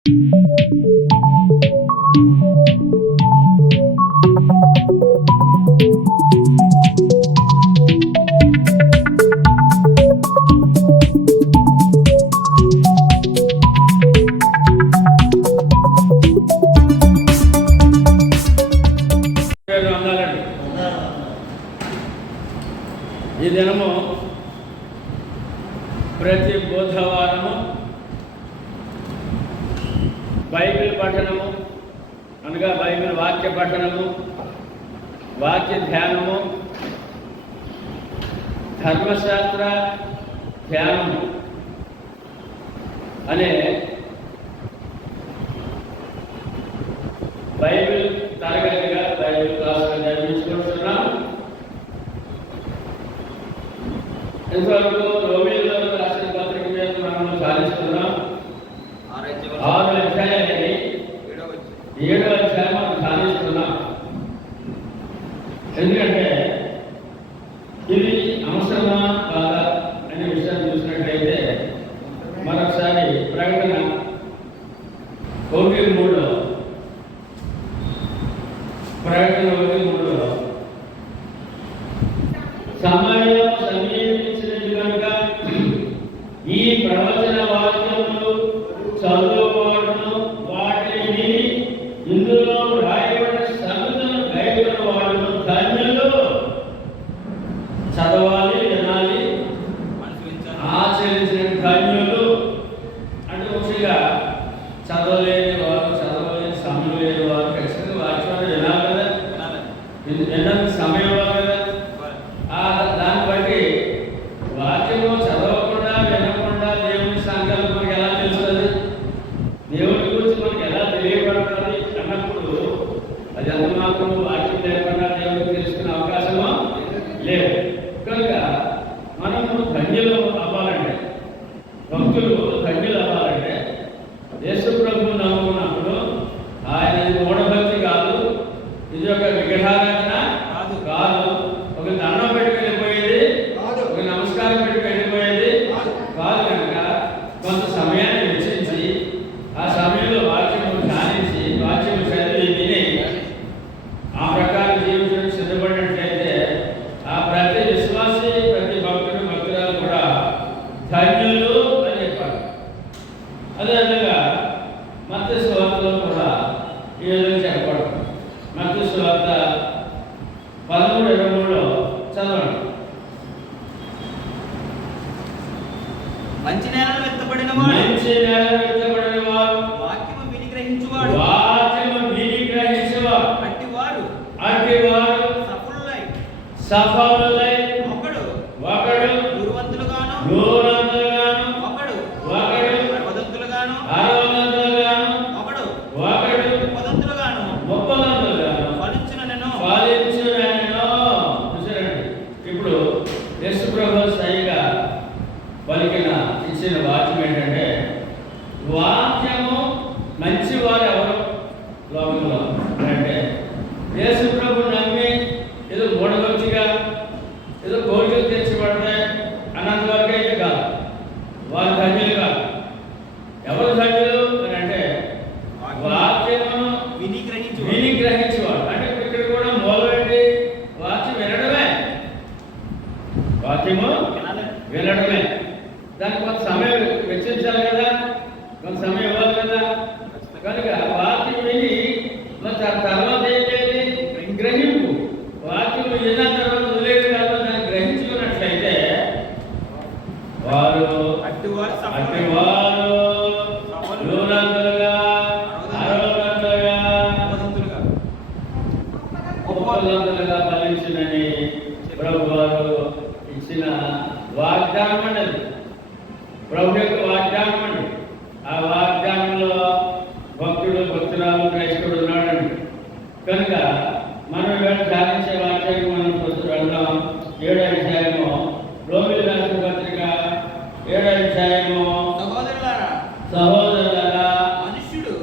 ఈ దినము ప్రతి బుధవారము బైబిల్ పఠనము అనగా బైబిల్ వాక్య పఠనము, వాక్య ధ్యానము, ధర్మశాస్త్ర ధ్యానము అనే బైబిల్ తరగతిగా బైబిల్ క్లాసుగా నిర్మించుకుంటున్నాం. ఇంతవరకు రోమిల్లో రాసిన పత్రిక మీద మనం సాధిస్తున్నాం. 6 అధ్యాయాన్ని 7వ అధ్యాయం మనం సాధిస్తున్నాం. ఎందుకంటే ఇది అవసరమా కాదా అనే విషయాన్ని చూసినట్లయితే మరొకసారి ప్రకటన 1:3 ప్రకటన 1:3 సమయం సమీపించినది కనుక ఈ ప్రవచన వాక్యములు చదువువాడును వాటిని విని ఇందులో రాయబడిన సంగతులను గైకొన్న వాడును ధన్యులు. చదవాలి, వినాలి, ఆచరించిన ధన్యులు. అంటే ముఖ్యంగా చదవలేని వారు, చదవలేని సమయం లేని వారు ఖచ్చితంగా వాక్యాన్ని వినాలి కదా, వినడానికి సమయం ఇవ్వాలి కదా. దాన్ని బట్టి వాక్యము చదవకుండా వినకుండా దేవుని సంకల్పం మనకి ఎలా తెలుస్తుంది, దేవుని గురించి మనకి ఎలా తెలియబడుతుంది అన్నప్పుడు అది అంత మాత్రం వాక్యం లేకుండా దేవుడికి తెలుసుకునే అవకాశమా లేదు. కనుక మనము ధన్యులు అవ్వాలంటే, భక్తులు ధన్యులు అవ్వాలంటే యేసు ప్రభువును నమ్ముకున్నప్పుడు ఆయన మూఢభక్తి కాదు, ఇది ఒక విగ్రహారాధన కాదు, ఒక దండం పెట్టి వెళ్ళిపోయేది, ఒక నమస్కారం పెట్టి వెళ్ళిపోయేది కాదు. కనుక కొంత సమయాన్ని వెచ్చించి ఆ సమయంలో వాక్యము ధ్యానించి వాక్యము చదివి విని ఆ ప్రకారం జీవించడానికి సిద్ధపడినట్లయితే ఆ ప్రతి విశ్వాసి, ప్రతి భక్తుడు, భక్తురాలు కూడా ధన్యులు అని చెప్పారు. అదేవిధంగా మత్తయి సువార్తలో కూడా ఈ విధంగా చెప్పడం. మత్తయి సువార్త 13:23 చదవండి. మంచి నేలను విత్తబడిన వాడు వాక్యము విని గ్రహించువాడు అట్టివారు సఫలులై ఒకడు గురువంతులుగాను ఒకడు అరవదంతులుగాను ఒకడు ముప్పదంతులుగాను ఫలించుననెను. ఇప్పుడు యేసు ప్రభు సైగా పలికిన ఇచ్చిన వాక్యం ఏంటంటే, వాక్యము మంచివారు ఎవరు లోకంలో అంటే యేసు ప్రభు నమ్మి ఏదో మూఢభక్తిగా ఏదో కోరికలు తెచ్చిపడతాయి అన్నంత వరకు అయితే కాదు, వారు ధన్యులు కాదు. ఎవరు ధన్యులు అని అంటే వాక్యమును విని గ్రహించేవాడు. అంటే ఇక్కడ కూడా మూలమేంటి? వాక్యం వినడమే, వాక్యము వినడమే. దానికి కొంత సమయం వెచ్చించాలి కదా, కొంత సమయం ఇవ్వాలి కదా. కనుక వాక్యం విని తర్వాత ఏంటంటే గ్రహింపు. వాక్యం విన్న తర్వాత వదిలేడు కాదు, దాన్ని గ్రహించుకున్నట్లయితే వారు ముప్పదంతులుగా ఫలించునని ప్రభు వారు ఇచ్చిన వాగ్దానం అండి. ప్రభు యొక్క వాగ్దానం అండి. ఆ వాగ్దానంలో భక్తుడు, భక్తురాలు, క్రైస్తవుడు ఉన్నాడండి. కనుక మనం ధ్యానించే వాక్యానికి మనం వెళ్దాం. 7వ అధ్యాయము రోమిలి రాసిన పత్రిక 7వ అధ్యాయము. సహోదరులారా మనుష్యులు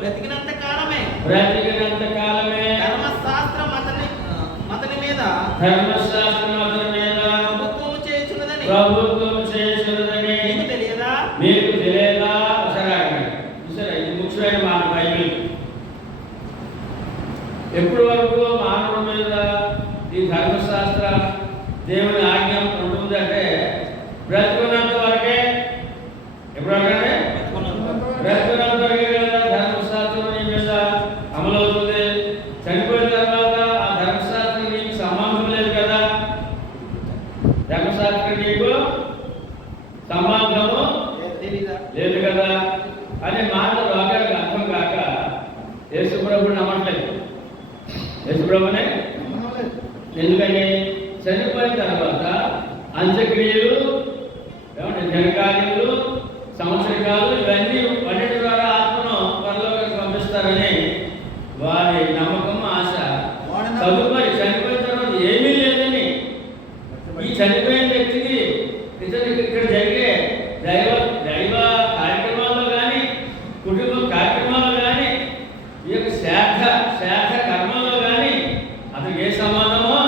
బ్రతికినంత కాలమే ధర్మశాస్త్రం అతని మీద ప్రభుత్వం చేస్తున్నదని మీకు తెలియదా ఒకసారి చూసారా, ఇది ముఖ్యమైన మాట బైబిల్. ఎప్పటి వరకు మానవుడి మీద ఈ ధర్మశాస్త్ర దేవుని ఆజ్ఞ ఉంటుందంటే బ్రతుకున్నంత వరకే. ఎప్పుడంటే బ్రతుకున్నంత వరకే కదా ధర్మశాస్త్రం నీ మీద అమలవుతుంది. చనిపోయిన తర్వాత ఆ ధర్మశాస్త్రం నీకు సంబంధం లేదు కదా. ధర్మశాస్త్రం నీకు సంబంధము లేదు కదా అనే మాట లోకానికి అర్థం కాక యేసుప్రభుని నమ్మట్లేదు. యేసుప్రభునే ఎందుకని చనిపోయిన తర్వాత అంత్యక్రియలు, జనకార్యములు, సంవత్సరకాలు ఇవన్నీ అన్నిటి ద్వారా ఆత్మను పరలోకానికి పంపిస్తారని వారి నమ్మకం, ఆశ. తదుపరి చనిపోయిన తర్వాత ఏమీ లేదని ఈ చనిపోయిన వ్యక్తికి ఇక్కడ జరిగే దైవ కార్యక్రమాల్లో కానీ, కుటుంబ కార్యక్రమాల్లో కానీ, ఈ యొక్క శ్రాద్ధ కర్మల్లో కానీ అతనికి ఏ సంబంధమో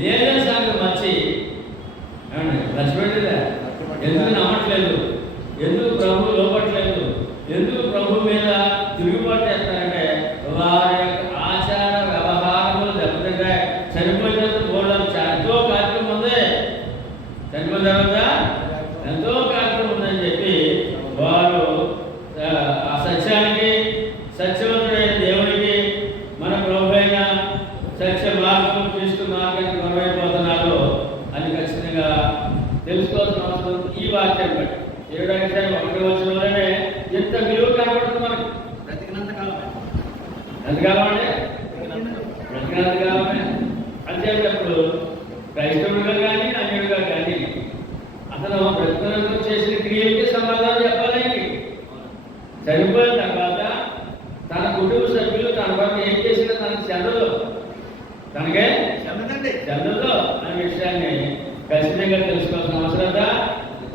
లేదని సంగతి మర్చిపోయిందా? ఎందుకు నమ్మట్లేదు, ఎందుకు ప్రభు లోపట్లేదు, ఎందుకు ప్రభు మీద తిరుగుబాటు చేస్తారంటే వారి యొక్క ఆచార వ్యవహారములు దెబ్బతింటాయి. చనిపోయిన ఎంతో కార్యక్రమం ఉంది, చనిపోయిన తర్వాత ఎంతో కార్యక్రమం ఉందని చెప్పి వారు ఆ సత్యానికి, సత్యవంతుడైన దేవునికి, మన ప్రభు అయిన సత్య మార్గం, క్రీస్తు మార్గానికి దూరమైపోతున్నారు అని ఖచ్చితంగా తెలుసుకోవాల్సిన అవసరం ఈ వాక్యం బట్టి. 7వ అధ్యాయం 1వ వచనంలోనే ఎంత విలువ కనబడుతుంది మనకు. బ్రతికినంత కాలమే. ఎంతకాలం అంటే బ్రతికినంత కాలమే. అంతేటప్పుడు క్రైస్తవుడుగా కానీ అన్యుడుగా కానీ అతను బ్రతికినందుకు చేసిన క్రియలకి సమాధానం చెప్పాలండి. చనిపోయిన తర్వాత తన కుటుంబ సభ్యులు తన పట్ల ఏం చేసినా తనకు చెందదు, తనకే చెందదు అనే విషయాన్ని ఖచ్చితంగా తెలుసుకోవాల్సిన అవసరత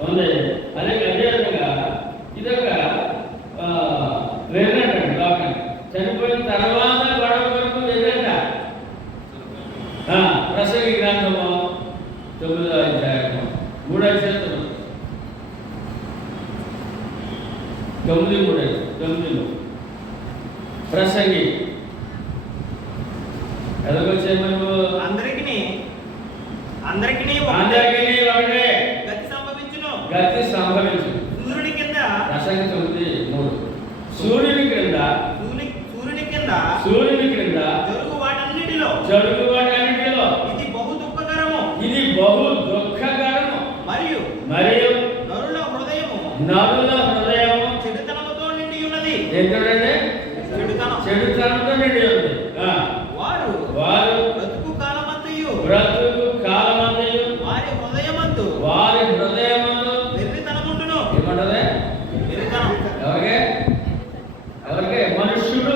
ఉంది. అదేవిధంగా ఇదొక వెర్రంటండి లోకం. చనిపోయిన తర్వాత గొడవ వరకు వెర్రంట. ప్రసంగి గ్రంథము 9వ అధ్యాయము 3వ వచనం 9:3 ప్రసంగి ఎలాగొచ్చే మనకు అందరికీ ఒకటే గతి సంభవించు. సూర్యుని కింద ప్రసంగి 9:3 సూర్యుని క్రింద జరుగు వాటన్నిటిలో ఇది బహు దుఃఖకరము మరియు నరుల హృదయము చెడుతనముతో నిండి ఉన్నది. ఏంటంటే చెడుతనంతో నిండి ఉంది. వారు బ్రతుకు కాలమంతయు వారి హృదయమందు వెర్రితనముండును. ఏమంటది? వెర్రితనం. ఎవరికే మనుష్యుడు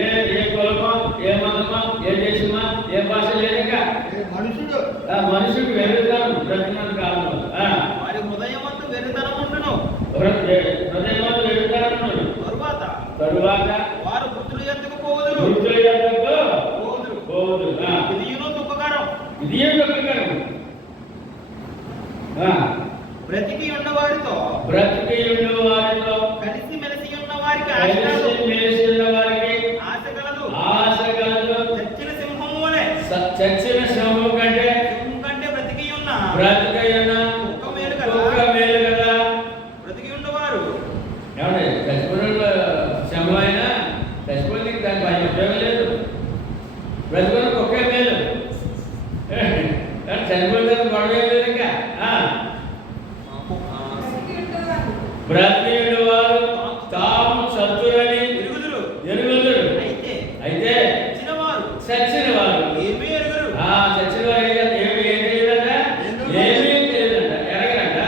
ఏ కులమో, ఏ మతమో, ఏ దేశమో, ఏ భాష లేక మనుషుడు వెర్రితనం బ్రతికినంత కాలంలో వారి హృదయమందు వెర్రితనముండును. తరువాత వారు వృద్ధుల యొద్దకు పోవుదురు. ఇదియును దుఃఖకరం. బ్రతికి ఉన్న వారితో కలిసి మెలిసి ఉన్న వారికి ఆశ కలదు. చచ్చిన సింహము వలె కంటే బ్రతికి ఉన్న ఒక్క మేలు కదా. బ్రతికి ఉన్నవారు ఏమండి చచ్చిపోయిన శ్రమ అయినా చచ్చిపోయిన దానికి పని ఉపయోగం లేదు. బ్రతుకులకు ఒకే మేలు. చనిపోయిన గొడవ లేదు. ఇంకా బ్రతికి వారు తాము చతురని ఎరుగుదురు. అయితే చచ్చిన వారు చచ్చిన వారు ఏమీ తెలియదంట, ఎరగరంట.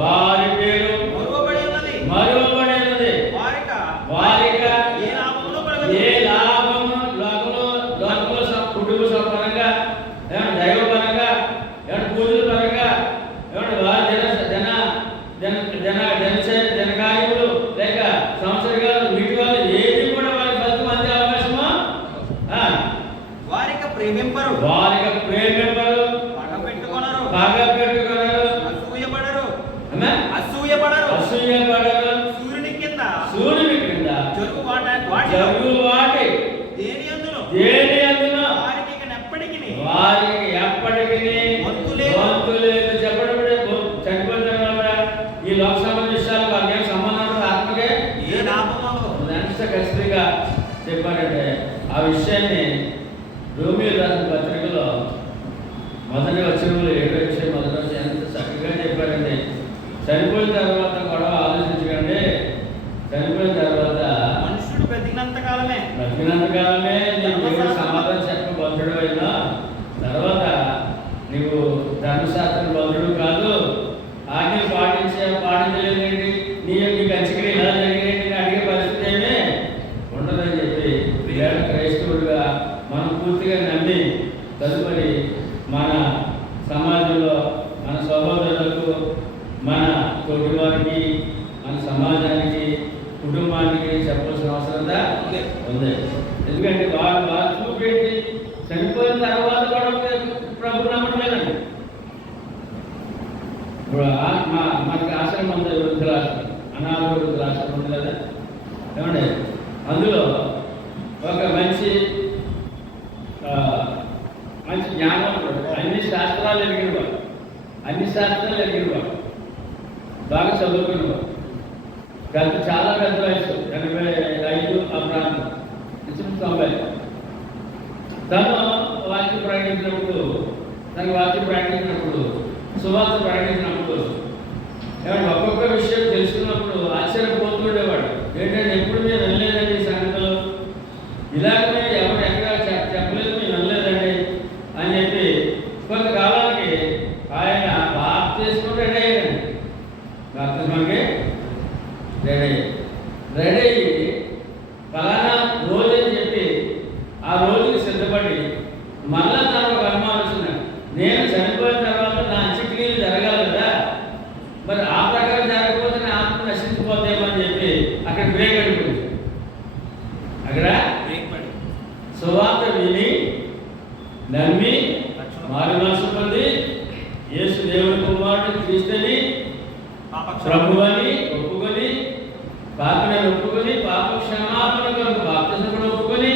వారి పేరు మరువబడి ఉన్నది. వారిక ఏ లాభము లోకంలో కుటుంబ పరంగా, దైవపరంగా, పూజల పరంగా, వారి జనకార్యములు లేక సంవత్సరాలు వీటి వల్ల ఏది కూడా వారి ఫలితం అందే అవకాశమా? వారిక ప్రేమింపరు, పగ పెట్టుకొనరు, అసూయపడరు, అసూయపడరు, అసూయపడరు, సూర్యుని కింద జరుగు వాటి దేని యందును వారికి ఇక ఎప్పటికీ వంతు లేదు. చెప్పడం చనిపోయిన తర్వాత ఈ లోక సంబంధ విషయాలు వాళ్ళకి ఏం సంబంధం ఉండదు, ఆత్మకే ఏ లాభమో ఎంత ఖచ్చితంగా చెప్పారంటే ఆ విషయాన్ని రోమియో రాసిన పత్రికలో మొదటి వచనంలో 7వ విషయం మొదటి వచ్చి ఎంత చక్కగా చెప్పారండి. చనిపోయిన తర్వాత గొడవ ఆలోచించకండి. చనిపోయిన తర్వాత మనుషుడు బ్రతికినంత కాలమే నీకు సమాధానం చెప్ప బంధుడు అయినా తర్వాత నీవు ధర్మశాస్త్రం బంధుడు కాదు. ఆజ్ఞలు పాటించలేదేంటి, నీకు అంచుకుని ఇలా జరిగినట్టు అడిగే పరిస్థితి ఏమీ ఉండదని చెప్పి క్రైస్తవుడిగా మనం పూర్తిగా నమ్మి తదుపరి మన సమాజంలో మన సహోదరులకు, మన తోటి వారికి, మన సమాజానికి, కుటుంబానికి చెప్పాల్సిన అవసరం ఉంది. ఎందుకంటే వాళ్ళ చూపేంటి, చనిపోయిన తర్వాత కూడా ప్రభు నమ్మట్లేదండి. ఇప్పుడు మనకి ఆశ్రమం ఉంది, వృద్ధులాశ్రమం, అనాథ వృద్ధులాశ్రమం ఉంది కదా ఏమండి. అందులో ఒక మంచి జ్ఞానం, అన్ని శాస్త్రాలు ఎరిగినవాడు, బాగా చదువుకునేవాడు, చాలా పెద్ద వయసు 85 ఆ ప్రాంతం, 90. తను వాక్యం ప్రకటించినప్పుడు సువార్త ప్రకటించినప్పుడు ఏమంటే ఒక్కొక్క విషయం తెలుసుకున్నప్పుడు ఆశ్చర్యపోతుండేవాడు. ఏంటంటే ఎప్పుడు మీరు వెళ్ళలేదండి ఈ సంగతిలో, ఇలాగనే ఎవరు ఎక్కడ చెప్పలేదు, మీరు వెళ్ళలేదండి అని చెప్పి కొంతకాలానికి ఆయన బాప్తిస్మం రెడీ అయ్యాడండి. బాప్తిస్మానికి రెడీ అయ్యి ఫలానా రోజు అని చెప్పి ఆ రోజుకి సిద్ధపడి మళ్ళా తను ఒక అనుమానం వచ్చినాడు. నేను చనిపోయిన తర్వాత నా అంత్యక్రియలు జరగాలి కదా, మరి ఆ ప్రకారం జరగకపోతే నా ఆత్మ నశించిపోతేమో అని చెప్పి అక్కడ బ్రేక్ అడిపోయింది. అక్కడ సువార్త విని నమ్మి మారు మనసు పొంది యేసు దేవుని కుమారుడు క్రీస్తుని ప్రభువని ఒప్పుకొని, పాపని ఒప్పుకొని, పాప క్షమాపణ కొరకు బాప్తిస్మం ఒప్పుకొని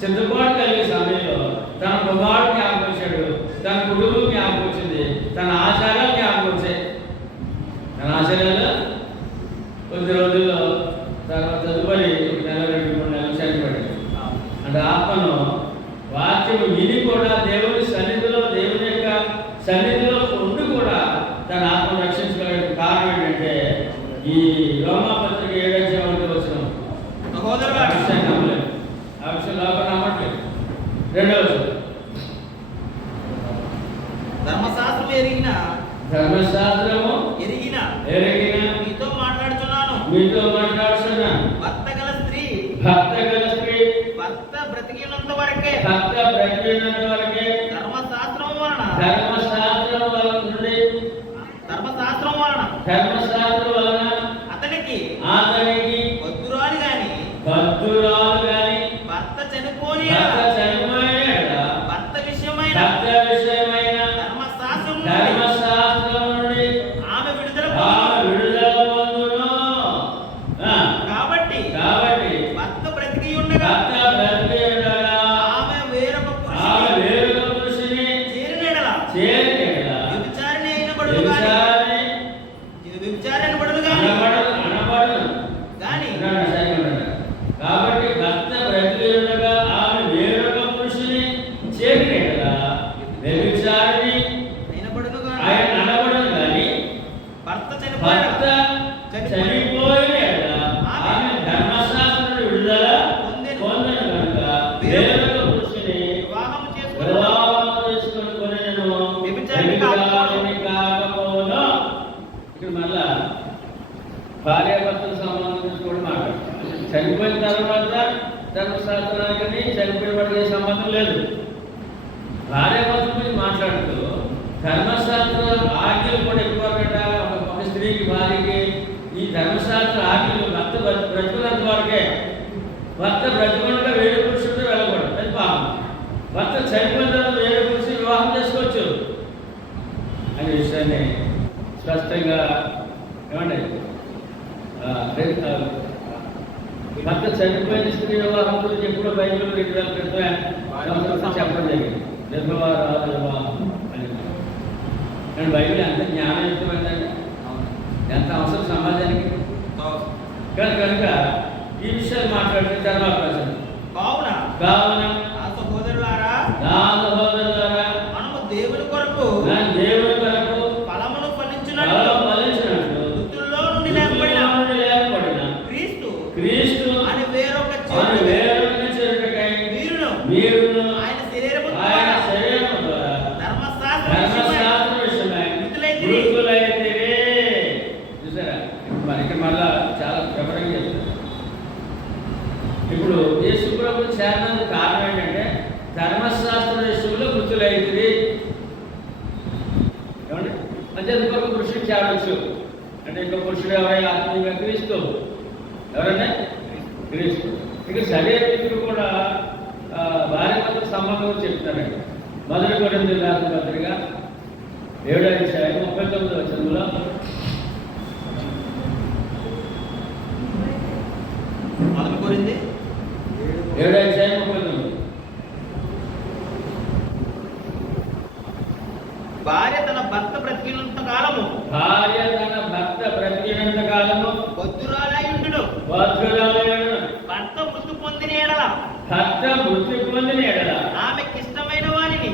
సిద్ధపాటు కలిగే సమయంలో తన కుమారుడు జ్ఞాపకం వచ్చాడు, తన కుటుంబం జ్ఞాపకం వచ్చింది, తన ఆచారాలు జ్ఞాపకం వచ్చాయి. తన ఆచారాలు కొద్ది రోజుల్లో తర్వాత తదుపరి 1 నెల 2-3 నెలలు చనిపోయాడు. అంటే ఆత్మను వాక్యం విని కూడా దేవుని సన్నిధిలో, దేవుని యొక్క సన్నిధిలో ఉండి కూడా తన ఆత్మను రక్షించగలిగిన కారణం ఏంటంటే ఈ రోమాపత్రిక 7వ అధ్యాయంలో వచ్చిన సహోదరులారా, ఆ విషయం నమ్మలేదు, ఆ విషయం లోపల నమ్మట్లేదు. 2వ ధర్మశాస్త్రము ఎరిగిన మీతో మాట్లాడుచున్నాను. భర్త గల స్త్రీ భర్త బ్రతికినంత వరకే ధర్మశాస్త్రం వలన అతనికి భద్రురాలు గాని భర్త చనిపోని భర్త విషయమైన ధర్మశాస్త్రం నుండి ఆమె విడుదల పొందును. కాబట్టి భర్త బ్రతికి ఉండగా ఆమె వేరొక పురుషుని చేరిన వ్యభిచారిణి అయినబడును గాని కాబట్టి భర్త బ్రతికి ఉండగా ఆమె వేరొక పురుషుని చేరిన వ్యభిచారిణి ఆయన అనబడును కానీ భర్త చనిపోయిన ఆమె ధర్మశాస్త్రం విడుదల పొందను కనుక వేరొక పురుషుని వివాహం చేసుకొని వ్యభిచారిణి కాకపోను. ఇక్కడ మళ్ళా భార్యాభర్తల సంబంధం గురించి కూడా మాట్లాడతాం. చనిపోయిన తర్వాత ధర్మశాస్త్రానికి చనిపోయిన వాడికి సంబంధం లేదు. భార్యాభర్తల గురించి మాట్లాడుతూ ధర్మశాస్త్ర ఆజ్ఞలు కూడా ఎక్కువట. ఒక స్త్రీకి, భార్యకి ఈ ధర్మశాస్త్ర ఆజ్ఞలు భర్త బ్రతుకున్నంత వరకే. భర్త బ్రతుకుండగా వేరే పురుషుడితో వెళ్ళకూడదు, అది పాపం. భర్త చనిపోయిన తర్వాత వేరే పురుషుని వివాహం చేసుకోవచ్చు అనే విషయాన్ని స్పష్టంగా ఏమండి భర్త చనిపోయిన స్త్రీ వివాహం గురించి ఎప్పుడో బైబిల్ 2000 క్రితమే చెప్పడం జరిగింది. నిర్భవారాలు వివాహం అని. కానీ బైబిల్ ఎంత జ్ఞానయుక్తమైందండి, ఎంత అవసరం సమాజానికి. కనుక ఈ విషయాలు మాట్లాడితే తర్వాత కావున నా సహోదరులారా మనము దేవుని కొరకు ఫలమును ఫలించినట్లు మృతుల్లో నుండి లేపబడిన క్రీస్తు అని వేరొక చేరుటకై మీరును ఆయన శరీరము ద్వారా ధర్మశాస్త్ర విషయమై మృతులైతిరి. చూసారా, మరి ఇక్కడ మళ్ళా చాలా వివరంగా చెప్తారు. ఇప్పుడు యేసు ప్రభు చేరడానికి కారణం ఏంటంటే ధర్మశాస్త్ర విషయంలో మృతులైతిరి. ఏమండి, అంటే ఇంకొక పురుషుడు చేరవచ్చు అంటే ఇంకొక పురుషుడు ఎవరైనా ఆత్మీయంగా క్రీస్తు, ఎవరైనా క్రీస్తు. ఇక శరీరమిత్రులు కూడా భార్య భర్తల సంబంధం చెప్తారండి. 1 కొరింథీయులకు రాసిన పత్రిక 7వ అధ్యాయం 39వ వచనంలో 1 కొరింథీ 7వ అధ్యాయం 39. భార్య తన భర్త బ్రతికినంత కాలము బద్ధురాలై ఉండును. భర్త మృతి పొందిన ఎడల ఆమెకిష్టమైన వానిని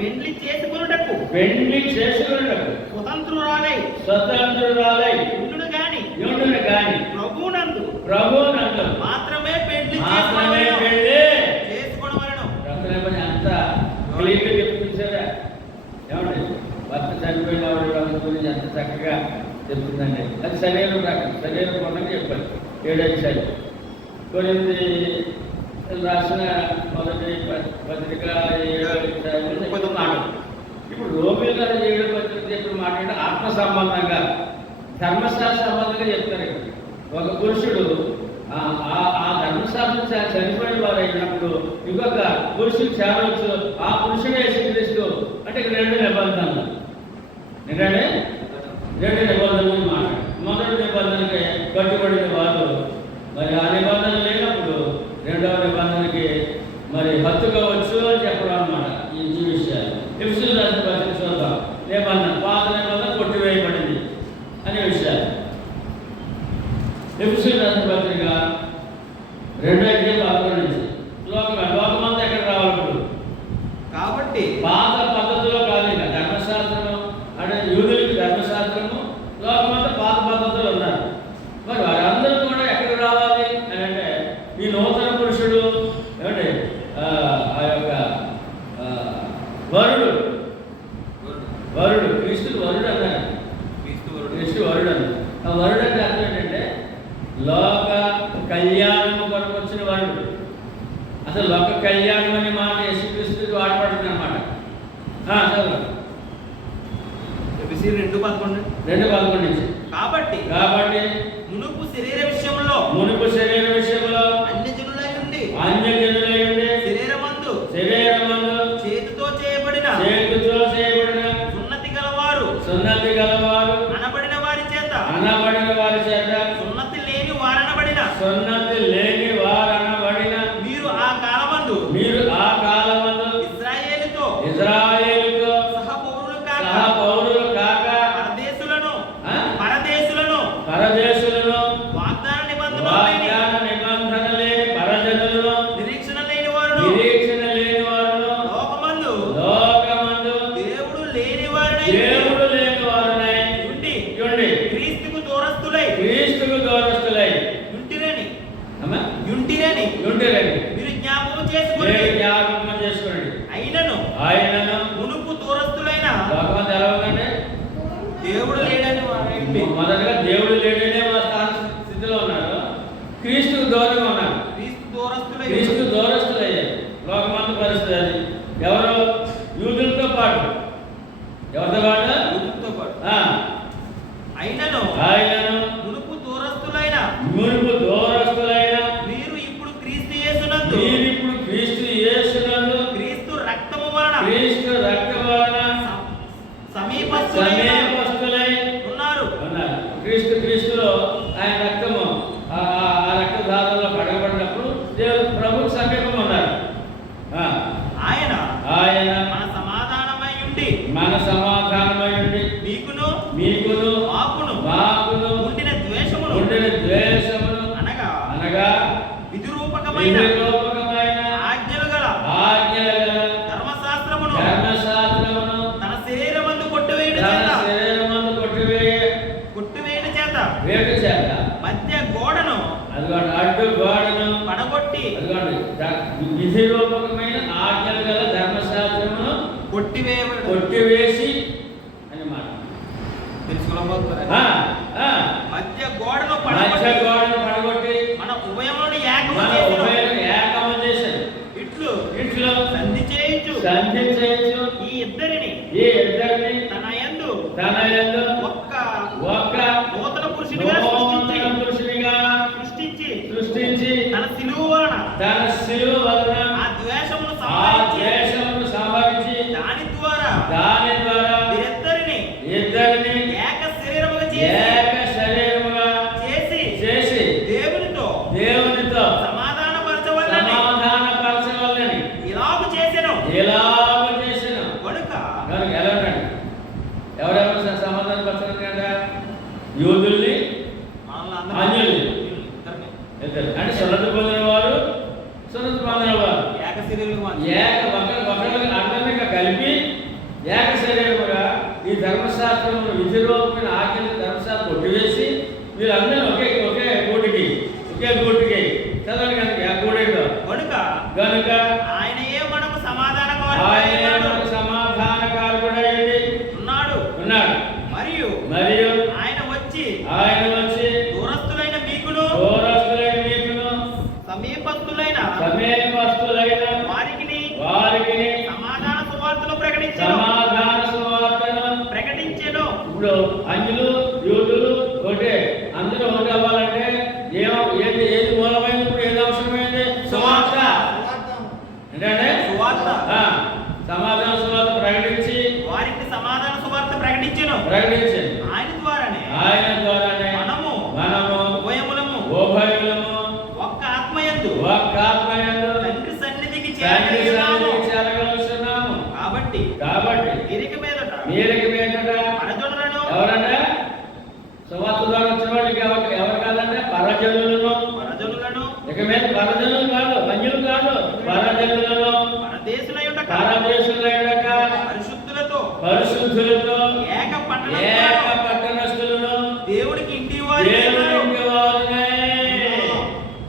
పెండ్లి చేసుకొనుటకు స్వతంత్రురాలై ఉండును గాని ప్రభువునందు మాత్రమే పెండ్లి చేసుకోవడం. అంతా క్లియర్గా చెప్పించారా? ఏమండి, భర్త చనిపోయిన వాడి గురించి ఎంత చక్కగా చెప్తుందండి. అది శరీరం కొనని చెప్పాలి. 7వ అధ్యాయం కొరింథీ రాసిన మొదటి పత్రిక 7వ అధ్యాయంలో కొంత మాట. ఇప్పుడు రోమిల 7వ పత్రిక చెప్పిన మాట అంటే ఆత్మ సంబంధంగా ధర్మశాస్త్ర సంబంధంగా చెప్తారు. ఒక పురుషుడు ఆ ధర్మశాస్త్రం చనిపోయిన వారు అయినప్పుడు ఇంకొక పురుషుడు చేరవచ్చు. ఆ పురుషుడే యేసుక్రీస్తు. అంటే ఇక్కడ 2 నిబంధనలు మాట. మొదటి నిబంధనకి కట్టుబడిన వారు మరి ఆ నిబంధన లేనప్పుడు 2వ నిబంధనకి మరి హత్తుకోవచ్చు అని చెప్పడం అన్నమాట. ఈ విషయాలు ఎఫెసీయులకు రాసిన పత్రిక చూద్దాం. పాత నిబంధన కొట్టివేయబడింది అనే విషయాలు. ఎఫెసీయులకు రాసిన పత్రిక 2వ అధ్యాయం 11 నుంచి లోకమంతా ఎక్కడ రావాలి? కాబట్టి పాత పద్ధతిలో కాదు, ఇంకా ధర్మశాస్త్రము అంటే యూదులకి ధర్మశాస్త్రము, లోకమంతా పాత పద్ధతులు ఉన్నారు. మరి వారందరూ కూడా ఎక్కడ రావాలి అని అంటే ఈ నూతన పురుషుడు ఏమంటే ఆ యొక్క వరుడు క్రీస్తు వరుడు అన్నారు. క్రీస్తు వరుడు అన్నారు. ఆ వరుడు అంటే అర్థం ఏంటంటే లోక కళ్యాణము కొరకు వచ్చిన వరుడు. అసలు లోక కళ్యాణం అనే మాట యేసుక్రీస్తుకి వాడబడుతుంది అన్నమాట. చదువు 2:11 నుంచి. కాబట్టి మునుపు శరీర విషయంలో అన్యజనులై ఉండి శరీరమందు చేతితో చేయబడిన సున్నతి గలవారు అనబడిన వారి చేత సున్నతి లేని వారనబడిన మీరు ఆ కాలమందు ఇశ్రాయేలుతో సహపౌరులు కాక పరదేశులను వాగ్దాన నిబంధన లేని పరజనులను నిరీక్షణ లేని వారును లోకమందు దేవుడు లేని వారినై ఉండి క్రీస్తుకు దూరస్తులై యుంటిరని మీరు జ్ఞాపకం చేసుకోండి. ఆయనను మునుపు దూరస్తులైన దేవుడు లేడని మొదటగా దేవుడు లేడనే స్థితిలో ఉన్నారు. క్రీస్తుకు దూరంగా ఉన్నారు. క్రీస్తు దూరస్తులయ్యారు. లోకమంత పరిస్థితి అది. ఎవరు? యూదులతో పాటు. ఎవరితో పాటు? ఆయనను మునుపు దూరస్తులైన మీరు ఇప్పుడు క్రీస్తు యేసునందు క్రీస్తు రక్తము వలన సమీపస్తులై మీకును మాకును మాకును ఉండిన ద్వేషమును అనగా విధిరూపకమైన ఆజ్ఞలు గల ధర్మశాస్త్రమును తన శరీరమందు కొట్టివేయుట చేత మధ్య గోడను అడ్డు గోడను పడగొట్టి విధిరూపకమైన ఆజ్ఞలు గల ధర్మశాస్త్రమును కొట్టివేసి అని మాట తెలుసుకోలేకపోతున్నారా? మధ్య గోడను పడగొట్టి మన ఉభయములను ఏకము చేశాడు. ఇట్లు సంధి చేయించు ఈ ఇద్దరిని తన యందు ఒక్క నూతన పురుషునిగా సృష్టించి తన సిలువ వలన ఆ ద్వేషమును సంహరించి దాని ద్వారా వీరిద్దరిని ఏక శరీరముగా చేసి దేవునితో సమాధానపరచవలెని ఇలాగు చేసెను కనుక ఎవరెవరు సమాధానం పరచడం కదా? యూదుల్ని అన్యుల్ని ఇద్దరు. అంటే సున్నతి పొందిన వారు ఏక శరీరముగా ఒకరికి అందరినీ కలిపి ఏక శరీరముగా ఈ ధర్మశాస్త్రమును విధిరూపమైన ఆజ్ఞలు ధర్మశాస్త్రం కొట్టివేసి వీళ్ళందరూ ఒకే గూటికి చదవండి కనుక ఆ గూడేదో కనుక ఆయనయే మనకు సమాధానకారకుడైంది ఉన్నాడు మరియు ఆయన వచ్చి దూరస్తులైన మీకును సమీపస్తులైన వారికి సమాధాన సువార్తను ప్రకటించెను. ఇప్పుడు అన్యులు యూదులు ఒకటే, అందరూ ఒకటి అవ్వాలంటే ఏది మూలమైంది? ఇప్పుడు ఏది అవసరమైంది? సువార్త. ఏంటంటే సమాధాన సువార్త ప్రకటించి వారికి సమాధాన సువార్త ప్రకటించెను. ఆయన ద్వారానే మనము ఉభయములము ఒక్క ఆత్మయందు తండ్రి సన్నిధికి చేరగలుగుతున్నాము. కాబట్టి వీరికి మీదట పరజనులను ఎవరంటే సువార్త ద్వారా వచ్చిన వాళ్ళకి ఎవరు కాదంటే పరజనులను ఇక మీద పరజనులు కాదు, అన్యులు కాదు, పరజనులను పరదేశులైన పరిశుద్ధులతో ఏక పట్టణస్థులను దేవుడికి ఇంటి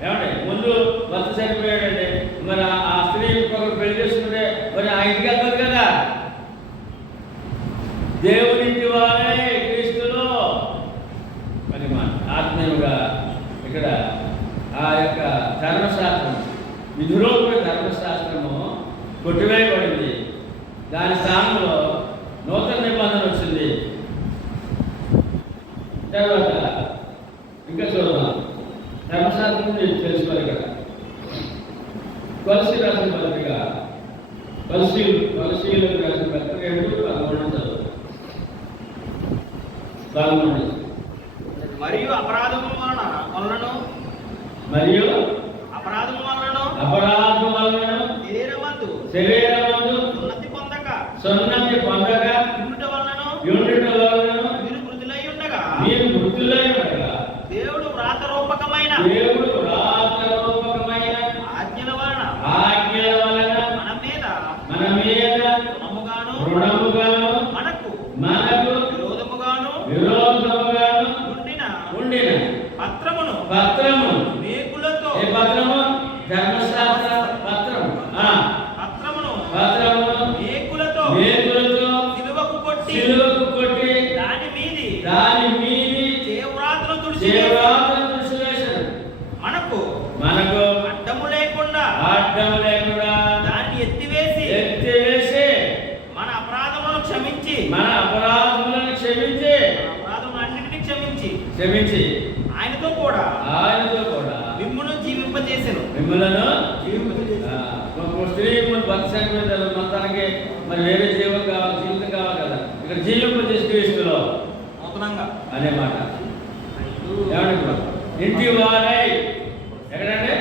ఏమండి? ముందు భర్త చనిపోయాడండి, మరి ఆ స్త్రీ ఇంకొకరు పెళ్లి చేసుకుంటే మరి ఆ ఇంటికి వెళ్తారు కదా. దేవునికి వారే క్రీస్తులో అని ఆత్మీయుగా ఇక్కడ ఆ యొక్క ధర్మశాస్త్రం విధిరూపమైన ధర్మశాస్త్రము కొట్టివేయబడింది. దాని స్థానంలో నూతన నిబంధన వచ్చింది. తర్వాత ఇంకా చూద్దాం, ధర్మశాస్త్రం గురించి తెలుసుకోవాలి. ఇక్కడ కొలసీ రాసిన పత్రిక కొలసీలకు రాసిన పత్రిక 7:13 మరియు అపరాధము వలన శరీరమందు సున్నతి పొందక యుండుట వలన మీరు మృతులై ఉండగా దేవుడు వ్రాతరూపకమైన ఆజ్ఞల వలన మన మీద రుణముగాను మనకు విరోధముగాను ఉండిన పత్రమును మేకులతో ధర్మశాస్త్ర పత్రమును మేకులతో సిలువకు కొట్టి దాని మీది చేవ్రాతను తుడిచివేశాడు. మనకు అడ్డము లేకుండా దాన్ని ఎత్తివేసి మన అపరాధములను క్షమించి అపరాధములన్నిటిని క్షమించి ఆయనతో కూడా మిమ్మును జీవింపజేసెను. స్త్రీ భక్తి మొత్తానికి మరి వేరే జీవితం కావాలి కదా. ఇక్కడ జీవింపజేసి క్రీస్తులో నూతనంగా అనే మాట. ఏమంటే ఇంటి వారై ఎక్కడంటే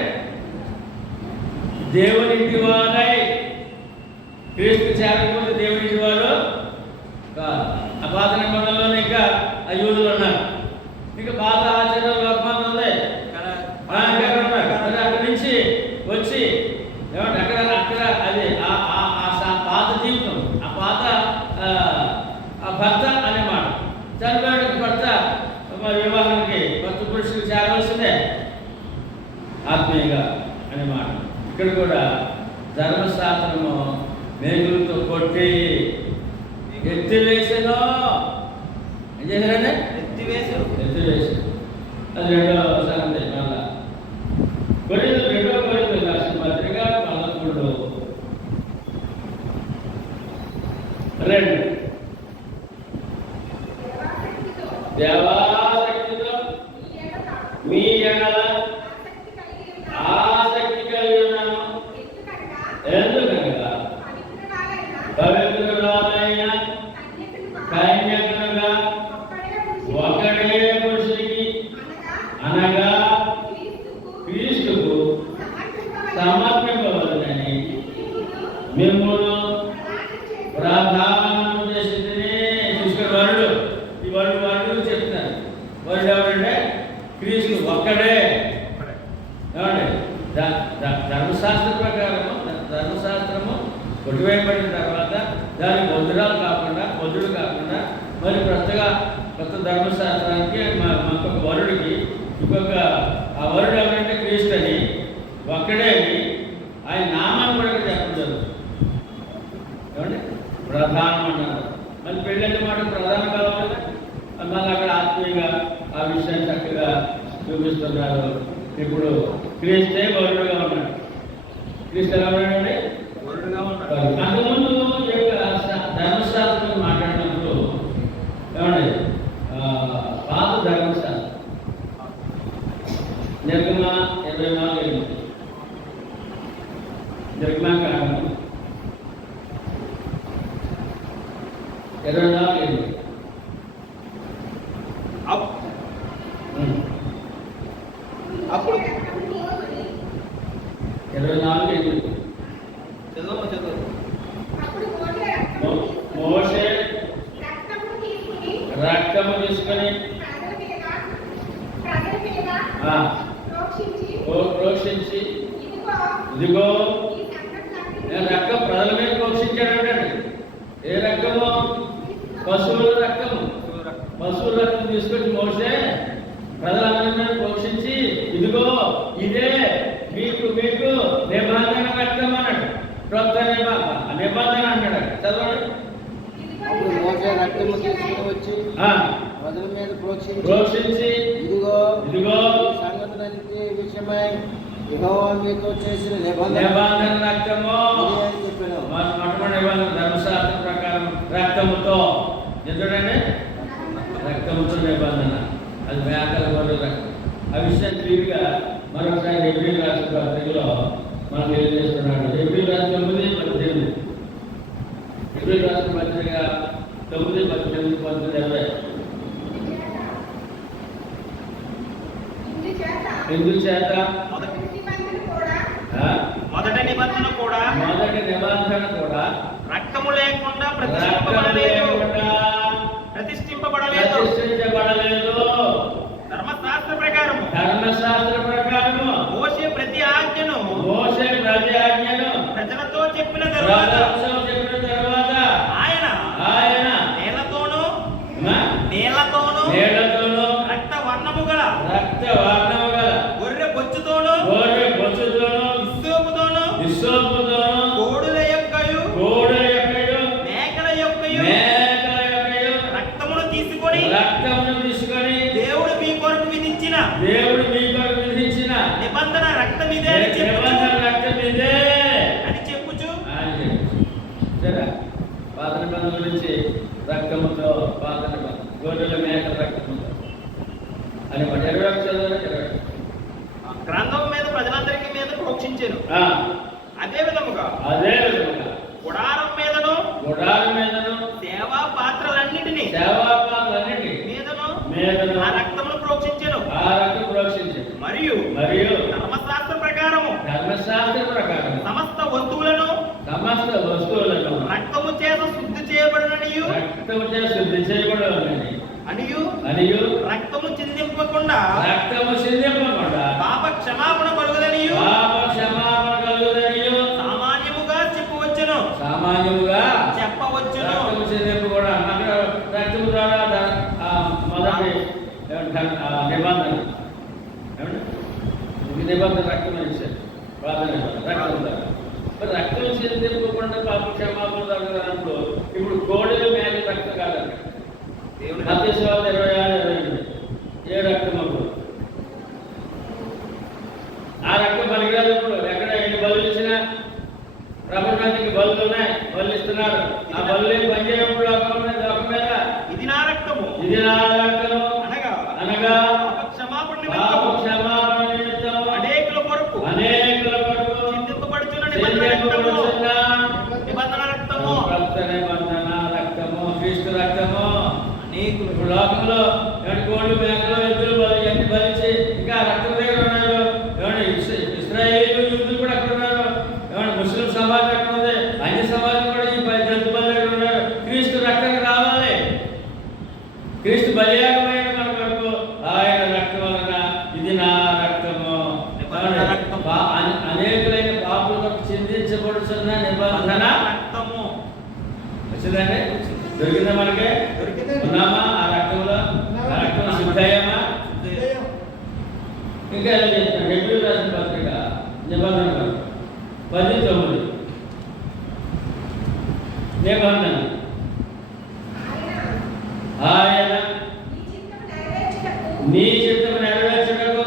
దేవుని ఇంటి వారై క్రీస్తు చేరకపోతే దేవుని ఇంటి వారు కాదు. ఆ పాత నిబంధనలో ఇంకా ఆ యూదులు ఉన్నారు. ఇంకా పాత ఆచార్య లోకమంది ఉంది. ఇంకా ఉన్నారు. మరి అక్కడి నుంచి వచ్చి ఏమంటే అక్కడ అది పాత జీవితం, ఆ పాత ఆ భర్త అనే మాట, చనిపోయాడు భర్త మరి వివాహానికి కొత్త పురుషులు చేరవలసిందే ఆత్మీయంగా అనే మాట. ఇక్కడ కూడా ధర్మశాస్త్రము మేకులతో కొట్టి ఎత్తివేసాను. ఏం చేశారంటే ఎత్తివేశారు. అది రెండో సంగతి. మళ్ళా రెండో కొరింథీయులకు రాసిన పత్రిక 11:2 దేవాశక్తితో మీ ఎడల ఆసక్తి కలిగి ఉన్నాను. ఎందుకనగా పవిత్రురాలైన కన్యకలుగా ఒకడే పురుషునికి అనగా క్రీస్తుకు సమర్పింపవలనని మిమ్మును ప్రధానము చేసిందని చూసుకుని వరుడు, ఈ వరుడు చెప్తున్నారు. వరుడు ఎవరంటే క్రీస్తు ఒక్కడే. ఏమండి ధర్మశాస్త్ర ప్రకారము ధర్మశాస్త్రము కొట్టివేయబడిన తర్వాత దాని బొద్దుడు కాకుండా మరి కొత్త ధర్మశాస్త్రానికి ఇంకొక వరుడికి ఇంకొక ఆ వరుడు ఎవరంటే క్రీస్తు అని ఒక్కడే అని ఆయన నామాన్ని కూడా చెప్పడం ఏమండి ప్రధానం అన్నారు. మళ్ళీ పెళ్ళంటే మాట ప్రధానం కావాలి. మళ్ళీ అక్కడ ఆత్మీయంగా ఆ విషయాన్ని చక్కగా చూపిస్తున్నారు. ఇప్పుడు క్రీస్తే వరుడుగా ఉన్నాడు. క్రీస్తు ఎలా ఉన్నాడండి? వరుడుగా ఉన్నాడు. అంతకుముందు ధర్మశాస్త్రం మాట్లాడినప్పుడు ఏమండి పాత ధర్మశాస్త్రం నిర్గమ 24 నిర్గమాకాండం 24 అప్పుడు 24 చదువు మోషే రక్తము తీసుకొని ప్రోక్షించి ఇదిగో నేను రక్తం ప్రజల మీద ప్రోక్షించాడంటే ఏ రక్తము? పశువుల రక్తము. పశువుల రక్తం తీసుకొచ్చి మోసే ప్రజలందరి మీద ప్రోక్షించి ఇదిగో ఇదే మీకు నిబంధన రక్తం అన్నాడు. క్రొత్త నిబంధన అన్నాడు. చదవండి. మోసే రక్తము తీసుకుని వచ్చి ప్రజల మీద ప్రోక్షించి ఇదిగో సంగతులన్నిటి విషయమై యెహోవా మీతో చేసిన నిబంధన రక్తము అని చెప్పాను. మొట్టమొదటి నిబంధన ధర్మశాస్త్రం ప్రకారం రక్తముతో ఎందుకంటే రక్తముతో నిబంధన, అది మేకల గొర్రెల రక్తం. ఆ విషయం క్లియర్గా మరొకసారి హెబ్రీయులకు రాసిన పత్రికలో మనం తెలియజేస్తున్నాడు. హెబ్రీయులకు రాసిన 9:18 హెబ్రీయులకు రాసిన పత్రిక 9:18-20 ఎందుచేత మొదటి నిబంధన కూడా రక్తము లేకుండా ప్రతిష్ఠింపబడలేదు. ధర్మశాస్త్ర ప్రకారము మోషే ప్రతి ఆజ్ఞను ప్రజలతో చెప్పిన తర్వాత ఆయన నీళ్లతోనూ రక్త వర్ణము గల గొర్రె బొచ్చుతోనూ విశ్వపుతోనూ కోడుల యొక్కయు మేకల యొక్కయు రక్తమును తీసుకొని దేవుడు మీ కొరకు విధించిన నిబంధన రక్తమిదే అని చెప్పుచు పాత నిబంధన గురించి రక్తముతో పాత నిబంధన గొర్రెల మేకల రక్తముతో అని 21 చదవాలి. గ్రంథం మీద ప్రజలందరికీ మీద ప్రోక్షించాను. అదే విధముగా గుడారం మీదను సేవా పాత్రలన్నిటినీ మీదను ఆ రక్తమును ప్రోక్షించాను. మరియు ధర్మశాస్త్ర ప్రకారము సమస్త వస్తువులను రక్తము చేత శుద్ధి చేయబడిననియు మరియు రక్తము చిందింపకుండా రక్తము చిందింపకుండా పాప క్షమాపణ కలుగుదనియు పాప క్షమాపణ కలుగుదనియు సామాన్యముగా చెప్పవచ్చును సామాన్యముగా చెప్పవచ్చును. రక్తము చిందింపు కూడా అక్కడ రక్తము ద్వారా మొదటి నిబంధన నిబంధన రక్తం ఇచ్చారు ప్రార్థన రక్తం ద్వారా మరి రక్తం చిందింపకుండా పాప క్షమాపణ జరగదన్నప్పుడు ఇప్పుడు కోడిల మేక రక్తం కాదండి. మత్స్యవాళ్ళు 26, 28 ఏ రక్తం అప్పుడు ఆ రక్తం పనికిరాదప్పుడు ఎక్కడ ఎన్ని బలు ఇచ్చినా ప్రపంచానికి బలు ఉన్నాయి, బలు ఇస్తున్నారు. ఆ బలు పనిచేయప్పుడు లోకం మీద ఇది నా రక్తము ఇది నా రక్తము అనగా అనగా పాప క్షమాపణ పాప నిమిత్తము క్షమాపణ నిమిత్తము అనేకుల కొరకు అనేకుల కొరకు చిందింపబడుచున్న నిబంధన రక్తము రక్త నిబంధన రక్తము క్రీస్తు రక్తము. అనేకులు లోకంలో కోళ్ళు మేకలు ఎద్దులు ఇవన్నీ భరించి ఇంకా రక్తం దగ్గర ఉన్నారు. ఏమంటే ఇస్రాయేలు యూదులు కూడా అక్కడ ఉన్నారు. ఏమంటే ముస్లిం సమాజం అక్కడ ఉంది, అన్ని సమాజం కూడా ఈ జంతు బలి దగ్గర ఉన్నారు. క్రీస్తు రక్తం రావాలి. క్రీస్తు బలియాగమైన మన కొరకు ఆయన రక్తం వలన ఇది నా రక్తము అనేకులైన పాపులకు చిందించబడుతున్న నిబంధన రక్తము. వచ్చిందండి? దొరికిందా మనకి? ఉన్నామా ఆ రక్తంలో? ఆ రక్తం శుద్ధయ్యమా? ఇంకా ఎలా చెప్తాను? హెబ్రీయులకు రాసిన పత్రిక నిబంధన 19 నిబంధన ఆయన నీ చిత్తము నెరవేర్చుటకు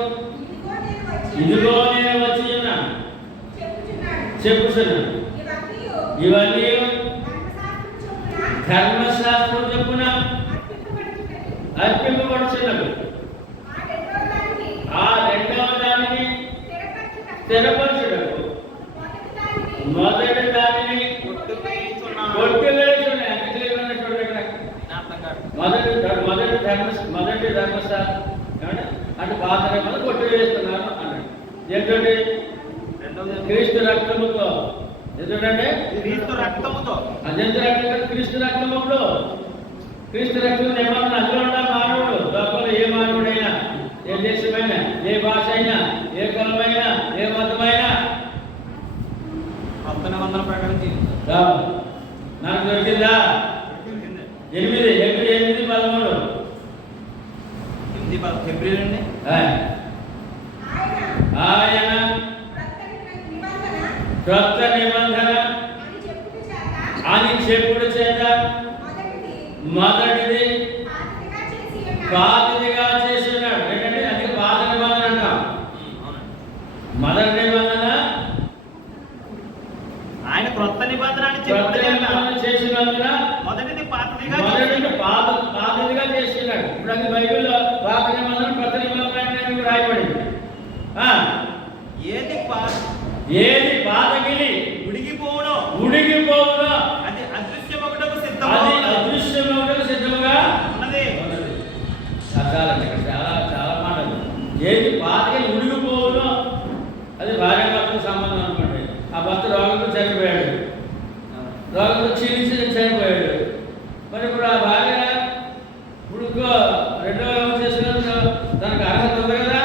ఇదిగో నేను వచ్చి ఉన్నాను చెప్పుచున్నాను. ఇవన్నీ ధర్మశాస్త్రం చొప్పున అర్పింపబడుచున్నవి. ఆ రెండవ దానిని స్థిరపరచుటకు మొదటి దానిని కొట్టివేయుచున్నాను. మొదటి ధర్మశాస్త్రం అంటే పాత నిబంధన కొట్టివేస్తున్నాను అన్నాడు. ఏంటంటే క్రీస్తు రక్తముతో ఎందుకంటే క్రీస్తు రక్తముతో అజంత రక్తం క్రీస్తు రక్తములో క్రీస్తు రక్తం నిబంధన అందులో ఉన్న మానవుడు లోకంలో ఏ మానవుడైనా ఏ దేశమైనా ఏ భాష అయినా ఏ కులమైనా ఏ మతమైనా కొత్త నిబంధన ప్రకారం నాకు దొరికిందా? 8:13 ఫిబ్రవరి అండి. ఆయన క్రొత్త నిబంధన అని చెప్పుడు చేత మొదటిది పాతదిగా చేసి ఉన్నాడు. ఏంటంటే అది పాత నిబంధన అంటాం. మొదటి నిబంధన ఆయన క్రొత్త నిబంధన అని క్రొత్త చెప్పుట నిబంధన చేసినందున మొదటిది పాతదిగా మొదటిది పాతదిగా చేస్తున్నాడు. ఇప్పుడు అది బైబిల్లో పాత నిబంధన క్రొత్త నిబంధన అని రాయబడింది. ఏది పాతగిలి ఉడిగిపోవునో అది అదృశ్యమగుటకు సిద్ధముగా ఉన్నది. చాలా చాలా మాటలు. ఏది పాతగిలి ఉడిగిపోవునో అది భార్య భర్తకు సంబంధం అనుకోండి. ఆ భర్త రోగంతో చనిపోయాడు, రోగంతో క్షీణించి చనిపోయాడు. మరి ఇప్పుడు ఆ భార్య ఇప్పుడు రెండో వివాహం చేసుకున్న దానికి అర్హత ఉంది కదా,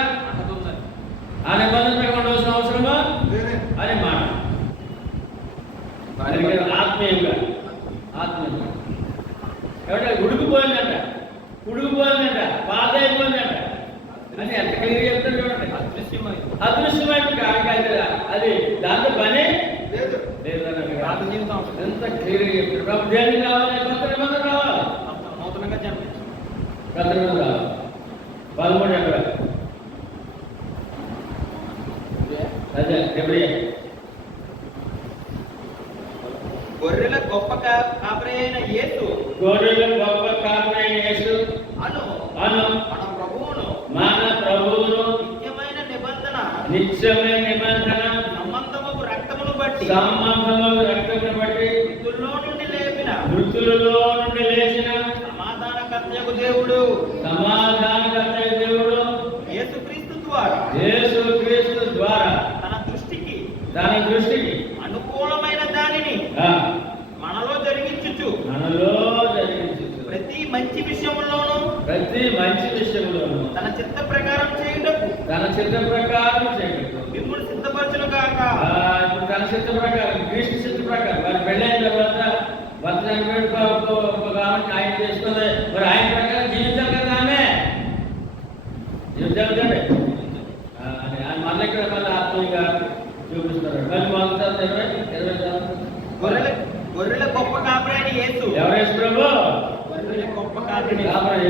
ఆ నిబంధన ప్రకారం ఉండవలసిన అవసరమా అని మాట. ఆత్మీయంగా ఏమంటే ఉడికిపోయిందంట పాత అయిపోయిందంట అని ఎంత క్లియర్ చెప్తాడు చూడండి. అదృశ్యమైన కాదు అది దాంతో పని లేదు. ఎంత క్లియర్గా చెప్తాడు. దేనికి కావాలి? కొత్త నిబంధన కావాలి. నూతనంగా జన్మించాం. కొత్త నిబంధన కావాలి. 13 ఎక్కడ అదే హెబ్రీ గొర్రెల గొప్ప కాపరి అయిన యేసు అను మన ప్రభువును నిత్యమైన నిబంధన సంబంధము రక్తమును బట్టి మృతులలో నుండి లేచిన సమాధానకర్తయగు దేవుడు యేసుక్రీస్తు ద్వారా తన దృష్టికి అనుకూలమైన దానిని మనలో జరిగించుచు ప్రతి మంచి విషయంలోనూ ప్రతి మంచి విషయంలోను తన చిత్త ప్రకారం చేయుటకు తన చిత్త ప్రకారం చేయగలరు. మిమ్మల్ని సిద్ధపరచును కాక. ఇప్పుడు తన చిత్త ప్రకారం, క్రీస్తు చిత్త ప్రకారం వారు పెళ్ళైన తర్వాత భర్త చనిపోయాడు కాబట్టి ఆయన చేసుకున్నది మరి ఆయన ప్రకారం జీవితాలు కదా ఆమె జీవితాలు కదండి. ఆయన మళ్ళీ ఇక్కడ మళ్ళీ ఆత్మీయంగా చూపిస్తున్నారు. మళ్ళీ మొదటి 20 గొర్రెల గొప్ప కాపరైన యేసు. ఎవరు యేసు ప్రభు? గొర్రెల గొప్ప కాపరి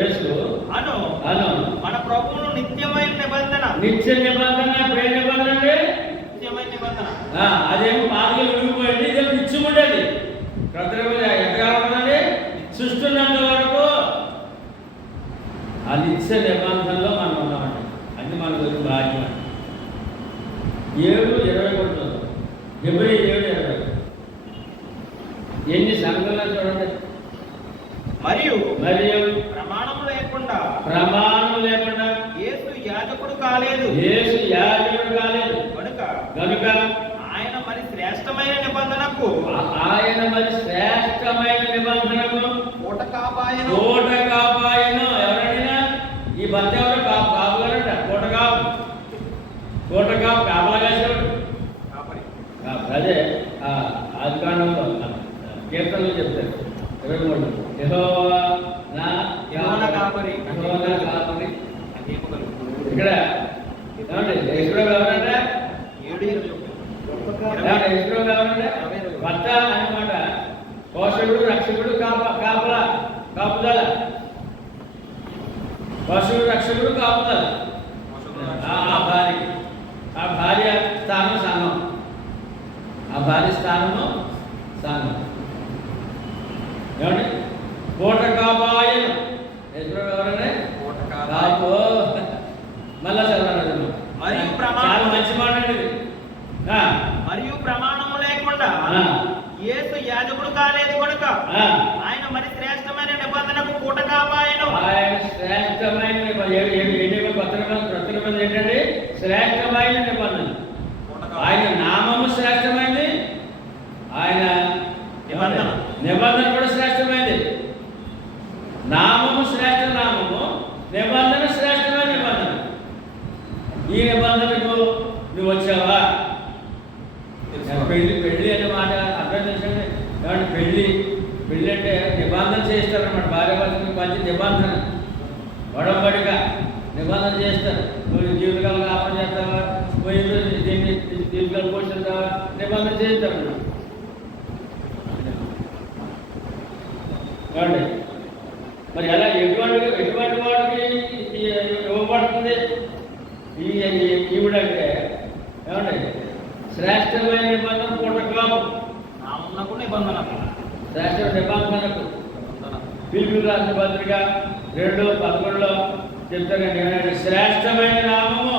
యేసు అను అను మన ప్రభువును నిత్యమైన నిబంధన. నిత్య నిబంధన, ప్రేమ నిబంధన అండి. నిత్యమైన నిబంధన అదేమో పాదలు విడిగిపోయింది, ఇదేమో నిత్యం ఉండేది. ప్రతిరోజు ఎక్కడ ఉంటుందండి? సృష్టిన్నంత వరకు ఆ నిత్య నిబంధనలో మనం ఉన్నామండి. అది మనకు భాగ్యం. 7:20 కొడుతుంది. ఫిబ్రవరి 7:20. ఎన్ని సంఘాలు చూడండి. మరియు ప్రమాణం లేకుండా యేసు యాజకుడు కాలేదు. కనుక ఆయన మరి శ్రేష్టమైన నిబంధనకు కోట కాపాయను. ఎవరైనా ఈ భర్త ఎవరు కాపుగారంట. కోటకాపు కాపలా కాసేవాడు. అదే ఆదికాండంలో కీర్తనలు చెప్తారు 23. యెహోవా నా కాపరి. ఇక్కడ ఏమండి యెహోవా ఎవరంటే భర్త అన్నమాట. పోషకుడు, రక్షకుడు, కాపుదల. పోషకుడు, రక్షకుడు, కాపుదల. ఆ భార్య స్థానం సన్నం. ఆ భార్య స్థానము సన్నం. ఏమండి? కోట కాపాయను. ఎవరంటే కాపు. మళ్ళా చదవాలి. మరియు చాలా మంచి మాట అండి ఇది. మరియు ప్రమాణము లేకుండా యేసు యాజకుడు కాలేదు కనుక ఆయన మరి శ్రేష్టమైన నిబంధనకు కోట కాపాయను. ఆయన శ్రేష్టమైన కొత్త నిబంధన ఏంటండి? శ్రేష్టమైన నిబంధన. ఆయన నామము శ్రేష్టమైనది. ఆయన నిబంధన కూడా శ్రేష్టమైనది. నామము శ్రేష్ట నామము, నిబంధన శ్రేష్టమైన నిబంధన. ఈ నిబంధనకు నువ్వు వచ్చావా? పెళ్లి అనే మాట అర్థం చేసండి. ఏమంటే పెళ్లి అంటే నిబంధన చేస్తారన్నమాట. భార్య భర్తలకు మంచి నిబంధన, వడంబడిక నిబంధన చేస్తారు. నువ్వు జీవితకాలం కాపం చేస్తావా, దీన్ని జీవితకాలం పోషిస్తావా, నిబంధన చేస్తారు. ఏమండి? మరి ఎలా ఎటువంటి వాడికి ఇవ్వబడుతుంది ఈవిడంటే? ఏమండి? శ్రేష్టమైన నిబంధన కోటకాపు నామమునకు నిబంధన. శ్రేష్ట నిబంధనకు ఫిలిప్పీయులకు రాసిన పత్రిక 2:11 చెప్తారండి. శ్రేష్టమైన నామము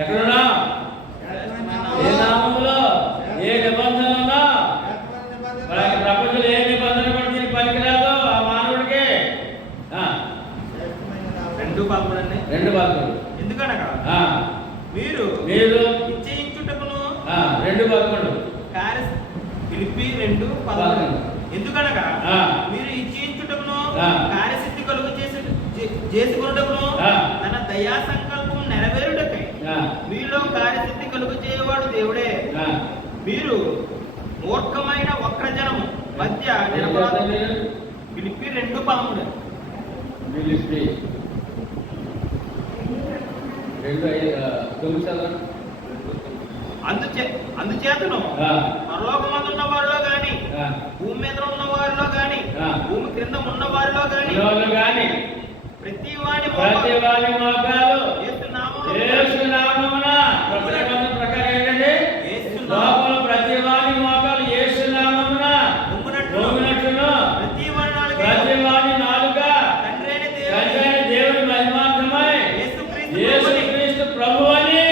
ఎక్కడున్నా? ఏ నామములో ఏ నిబంధన ఉన్నా ప్రపంచంలో ఏ నిబంధన కూడా దీనికి పనికిరాదు ఆ మానవుడికి. 2:11 ఎందుకనగా మీరు నిశ్చయించుటకును 2:11 ఫిలిప్పీ 2:11 ఎందుకనగా మీరు ఇచ్చించుటకును కార్యసిద్ధి కలుగు చేసుకున్నటకును తన దయా సంకల్పం నెరవేరుటకై మీలో కార్యసిద్ధి కలుగు చేయవాడు దేవుడే. మీరు మూర్ఖమైన వక్రజనము మధ్య ఫిలిప్పీ 2:13 అందుచేతను పరలోకమందున్న వారిలో గాని భూమి మీద ఉన్న వారిలో గాని భూమి క్రింద ఉన్న వారిలో గాని ప్రతి వాని మోకాలు యేసు నామమున ప్రకారం ఏంటంటే లోపల ప్రతి వాని మోకాలు యేసు నామమున మోగినట్లును ప్రతి వాని నాలుక తండ్రి దేవుని మహిమార్థమై యేసుక్రీస్తు ప్రభువని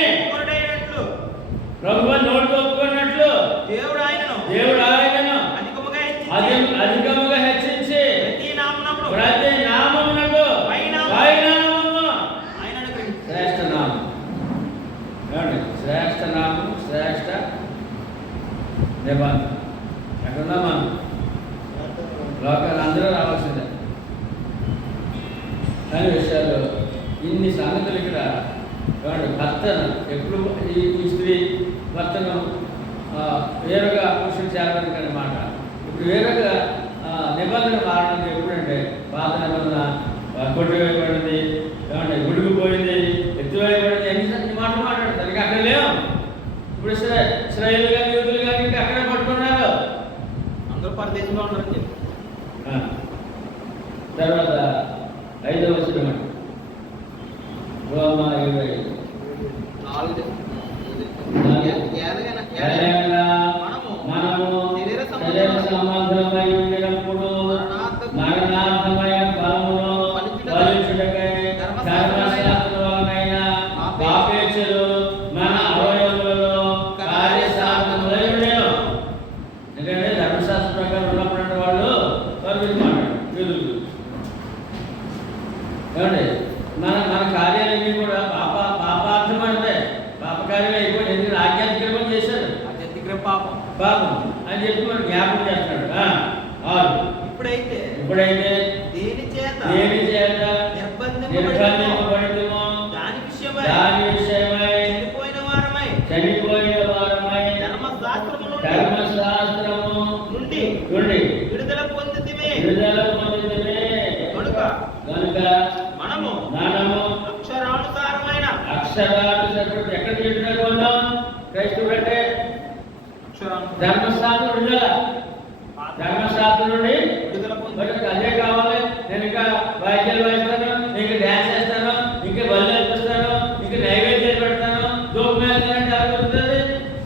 నోటితో ఒప్పుకున్నట్లు దేవుడు ఆయనను అధికముగా హెచ్చించి ప్రతి నామమునకు శ్రేష్ట నామం. ఏమండి? శ్రేష్ట నామం, శ్రేష్ట నిబంధన. ఎక్కడున్నా మనం లోకాలు అందరూ రావాల్సిందే. అనే విషయాలు ఇన్ని సంగతులు ఇక్కడ ఏమంటే భర్తను ఎప్పుడు ఈ స్త్రీ భర్తను వేరుగా పురుషుడు చేరడానికి అన్నమాట. ఇప్పుడు వేరుగా నిబంధన మారడం ఎప్పుడంటే పాత నిబంధన కొట్టివేయబడింది, ఏమంటే గుడికిపోయింది, ఎత్తువేయబడింది, ఎన్ని మాటలు మాట్లాడతారు. ఇంకా అక్కడ లేవు. ఇప్పుడు ఇశ్రాయేలు కానీ యూదులు కానీ ఇంకా అక్కడే పట్టుకున్నారు, అందరూ పరదేశంలో ఉన్నారని చెప్పి. తర్వాత 5వ వచనం రోమా 7:5 మనము శరీర సంబంధమై ఉండినప్పుడు మరణార్థమైన ఫలమును ఫలించుటకై ధర్మశాస్త్రములైన పాపేచ్ఛలు మన అవయవములలో కార్యసాధనములై ఉండెను. ఎందుకంటే ధర్మశాస్త్ర ప్రకారం ఉన్నప్పుడు వాళ్ళు మాట్లాడు ఏమండి మన కార్యాలన్నీ కూడా పాపార్థమైనదే, పాపకార్యాలు అయిపోయి ఎందుకంటే ఆధ్యాత్మికం చేశారు, పాపం పాపం అని చెప్పి మనం జ్ఞాపకం చేస్తున్నాడు. ఇప్పుడైతే దేని చేత నిర్బంధింపబడితిమో దాని విషయమై చనిపోయిన వారమై ధర్మశాస్త్రము నుండి విడుదల పొందితిమే. కనుక మనము అక్షరానుసారమైన ఎక్కడ చెప్పినట్టు ఉన్నాం క్రైస్తవుడు అంటే ధర్మశాస్త్రం విడుదల, ధర్మశాస్త్రం నుండి అదే కావాలి. నేను ఇంకా వాయిద్యాలు వాయిస్తాను, ఇంకా డ్యాన్స్ చేస్తాను, ఇంకా బలి అర్పిస్తాను, ఇంకా నైవేద్యాలు పెడతాను, దూపం వేస్తానంటే ఎలా కుదురుతుంది?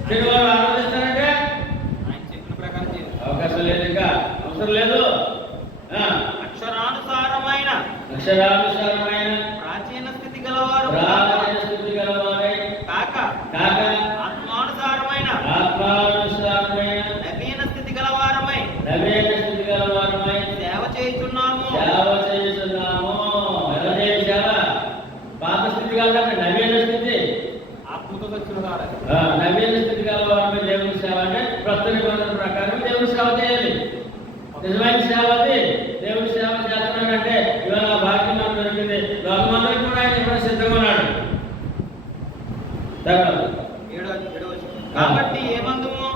శనివారం ఆరాధిస్తానంటే ఆయన చెప్పిన ప్రకారం అవకాశం లేదు, ఇంకా అవసరం లేదు. అక్షరానుసారమైన ప్రాచీన స్థితి గలవారై కాక ఆత్మానుసారమైన నవీన స్థితి గలవారమై సేవ చేయుచున్నాము. ఎలా చేయాలి? పాత స్థితి కాదంటే నవీన స్థితి, ఆత్మతో వచ్చిన నవీన స్థితి గలవారమై దేవుని సేవ అంటే ప్రస్తుత నిబంధన ప్రకారం దేవుని సేవ చేయాలి. నిజమైన సేవ అది. దేవుని సేవ చేస్తున్నాడంటే ఇవాళ భాగ్యం మనకు దొరికింది, లోకమందరికి కూడా ఆయన ఇవ్వడం సిద్ధంగా ఉన్నాడు. కాబట్టి ఏమందుము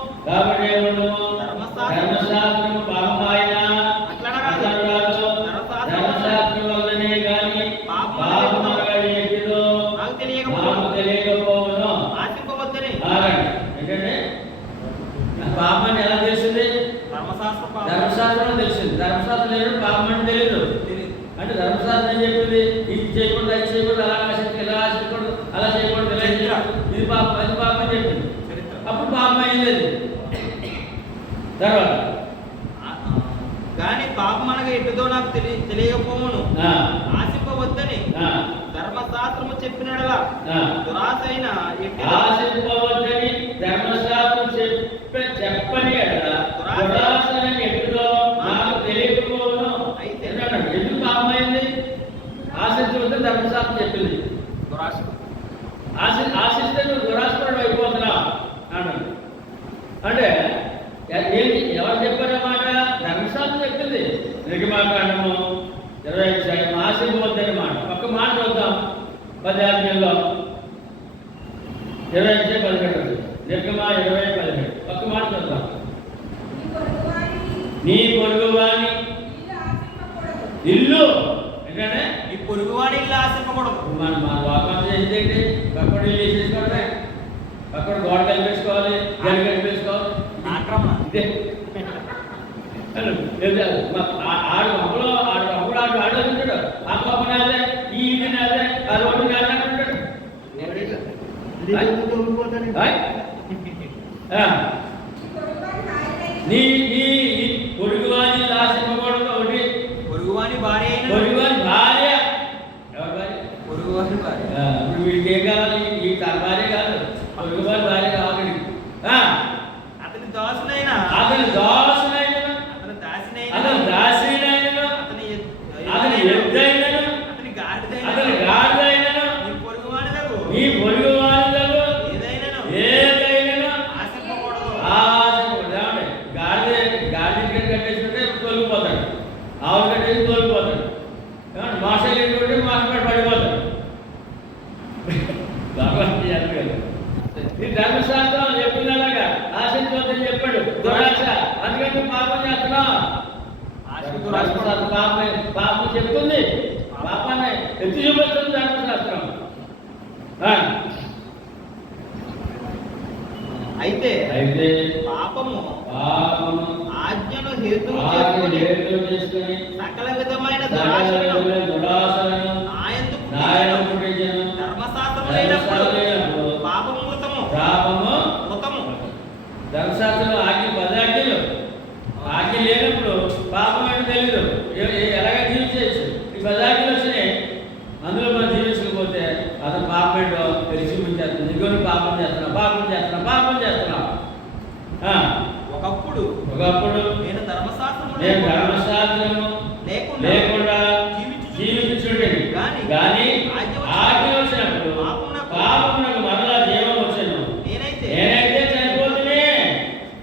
ధర్మశాస్త్రము పాపమాయన ధర్మశాస్త్రం వల్లనే కానీ పాపము ఎట్టిదో నాకు తెలియకపోవును. ఏంటంటే పాపమని ఎలా తెలిసింది? ధర్మశాస్త్రం తెలిసింది. ధర్మశాస్త్రం లేదు పాపం అని తెలియదు. అంటే ధర్మశాస్త్రం ఏం చెప్పింది? ఇది చేయకూడదు, అది చేయకూడదు, అలా ఆశించకూడదు, ఇలా ఆశించకూడదు, అలా చేయకూడదు, ఇది పాపం, అది పాపం అని చెప్పింది. అప్పుడు పాపం అయ్యేది. తర్వాత కానీ పాపం అనగా ఎట్టుదో నాకు తెలియకపోవును, ఆశింపవద్దని ధర్మశాస్త్రము చెప్పినడలా దురాశైన ఆశింపవద్దని ధర్మశాస్త్రం చెప్పని దురాశని ఎట్టుదో నాకు తెలియకపోవును. అయితే ఎందుకు పాపం అయింది? ఆశించవద్దని ధర్మశాస్త్రం చెప్పింది. ఆశిస్తే నువ్వు దురాశపడు అయిపోతున్నావు అన్నాడు. అంటే ఏంటి? ఎవరు చెప్పారన్నమాట? ధర్మశాస్త్రం చెప్పింది. నిర్గమాకాండము 25 ఆశింపవద్దని మాట. ఒక్క మాట చూద్దాం. 10 ఆజ్ఞల్లో 25:17 నిర్గమా 20:17 ఒక్క మాట చూద్దాం. నీ పొరుగువాని ఇల్లు ఏంటంటే ఈ పొరుగువాడి ఇల్లు ఆశింపకూడదు. మన వాకం చేసేది పక్కన ఇల్లు వేసేసుకోవడమే, పక్కన గోడ కలిపేసుకోవాలి, గడి కలిపేసుకోవాలి. ఆక్రమణ ఇదే ఆడు అప్పులో ఆడుతుంటాడు. ఆ పాప నాదే, ఈ ఇది నాదే, ఆ రోడ్డు నాదే అంటుంటాడు. నీ పొరుగువాని ఆశింపకూడదు. ఒకటి పొరుగువాని భార్య పొరుగువాని భార్య. ఎవరి భార్య? పొరుగువాని భార్య. ఇప్పుడు వీడికి ఏం కావాలి? ఈ తన భార్య కాదు, పొరుగువాని భార్య కావాలి. అతని దాసునైనా అతని దాసునైనా అతని దాసినైనా అతని ఎద్దైనను అతని గాడిదైనను నీ పొరుగువానిలకు ఏదైనను ఆశింపకూడదు. గాడిద ధర్మశాస్త్రం పాపం చెప్తుంది, పాపాన్ని ఎత్తి చూపిస్తుంది ధర్మశాస్త్రం. అయితే అయితే పాపము పాపము ఆజ్ఞను హేతువు ఆజ్ఞను చేసుకొని హేతువు చేసుకొని సకల విధమైన సకల దురాశలను విధముల దురాశలను నాయందు నాయన పుట్టించెను. పుట్టించెను. ధర్మశాస్త్రము లేనప్పుడు ధర్మశాస్త్రము పాపము మృతము పాపము మృతము. ధర్మశాస్త్రంలో ఆజ్ఞ 10 ఆజ్ఞలు. ఆజ్ఞ లేనప్పుడు పాపం అంటే తెలీదు, ఎలాగ జీవించవచ్చు. ఈ 10 ఆజ్ఞలు వచ్చినాయి, అందులో మనం జీవించకపోతే అతను పాపం ఏంటో తెలిసి చూపించేస్తుంది. ఇంకొన్ని పాపం చేస్తున్నాం, పాపం చేస్తున్నాం, పాపం చేస్తున్నాం. ఒకప్పుడు ఒకప్పుడు నేను ధర్మశాస్త్రము నేను ధర్మశాస్త్రము లేకుండా లేకుండా జీవించుచుండెను. జీవించుండేది. కానీ ఆజ్ఞ వచ్చినప్పుడు పాపమునకు మరలా జీవం వచ్చాను. నేనైతే చనిపోతునే.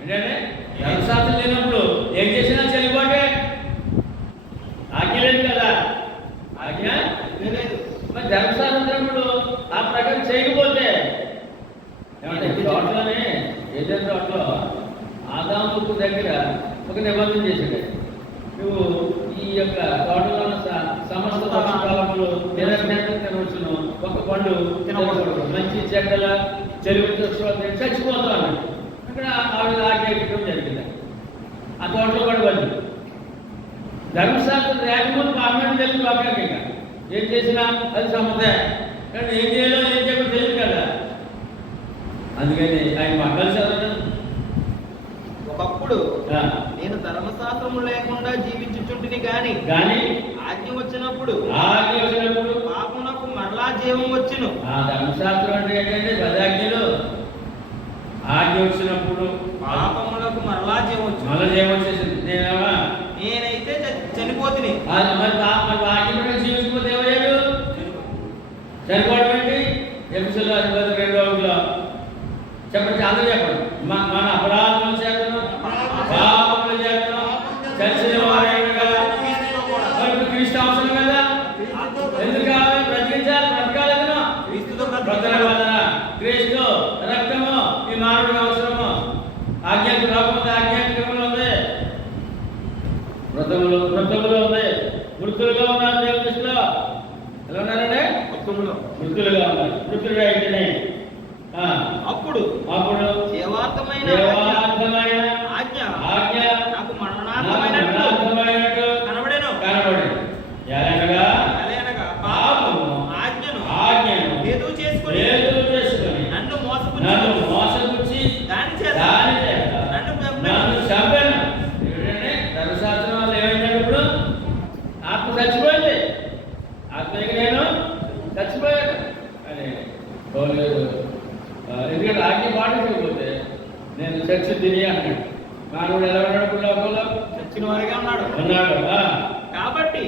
ఏంటంటే ధర్మశాస్త్రం లేనప్పుడు ఏం చేసినా చనిపోతే ఆజ్ఞ లేదు కదా. ఆజ్ఞ లేదు. మరి ధర్మశాస్త్రముడు ఆ ప్రకారం చేయకపోతే ఏమంటే తోటలోనే ఏదైనా తోటలో ఆదాముకు దగ్గర ఒక నిబంధన చేశాడు. నువ్వు ఈ యొక్క తోటలో ఉన్న సమస్త పక్షులు తినవచ్చును, ఒక పండు తినకూడదు, మంచి చెడ్డల చెరువు చచ్చిపోతావు అన్నాడు. అక్కడ ఆవిడ ఆకేయడం జరిగింది. ఆ తోటలో కూడా వాళ్ళు ధర్మశాస్త్రం లేకపోతే పాపం తెలియదు. పాపానికి ఇక ఏం చేసినా అది సమ్మతే, కానీ ఏం చేయాలో ఏం చేయడం తెలియదు కదా. అందుకని ఆయన మక్కలు చదవడం. ఒకప్పుడు నేను ధర్మశాస్త్రము లేకుండా జీవించుచుంటిని కానీ ఆజ్ఞ వచ్చినప్పుడు ఆజ్ఞ వచ్చినప్పుడు పాపమునకు మరలా జీవం వచ్చును. ఆ ధర్మశాస్త్రం అంటే ఏంటంటే 10 ఆజ్ఞలు. ఆజ్ఞ వచ్చినప్పుడు పాపములకు మరలా జీవం వచ్చును. మళ్ళీ ఏమొచ్చేసింది? నేనైతే చనిపోతుని. మరి ఆజ్ఞ ప్రకారం జీవించకపోతే ఎవరయ్యాడు? చనిపోవడం ఏంటి? ఎపిసోడ్ 2 చెప్పండి, అందరూ చెప్పండి. మన అపరాధములు చేతను పాపములు చేతను చచ్చిన వారైన కదా. మరి క్రీస్తు అవసరం కదా. ఎందుకు కావాలి? బ్రతికించాలి, బ్రతకాలి కదా. బ్రతకడం వలన క్రీస్తు రక్తము ఈ మానవుడికి అవసరము. ఆజ్ఞానికి రాకపోతే ఆజ్ఞానికంలో ఉంది, మృతములో ఉంది, మృతులుగా ఉన్నారు. దేవుని దృష్టిలో ఎలా ఉన్నారంటే మృతులుగా ఉన్నారు. మృతులుగా అయితేనే అప్పుడు దేవార్థమైన ఆజ్ఞ నాకు మరణార్థమైనట్టు కనబడేను. ఎలాగనగా పాపము ఆజ్ఞను హేతువు చేసుకొని నన్ను మోసపుచ్చి దాని చేత నన్ను చంపాను. ధర్మశాస్త్రం వల్ల ఏమైనప్పుడు ఆత్మ చచ్చిపోయింది. ఆత్మకి నేను చచ్చిపోయాను అని లేదు. ఎందుకంటే ఆజ్ఞ పాటించకపోతే నేను చచ్చి తిని అన్నాడు. మానవుడు ఎలా ఉన్నాడు? లోకంలో చచ్చిన వారిగా ఉన్నాడు. కాబట్టి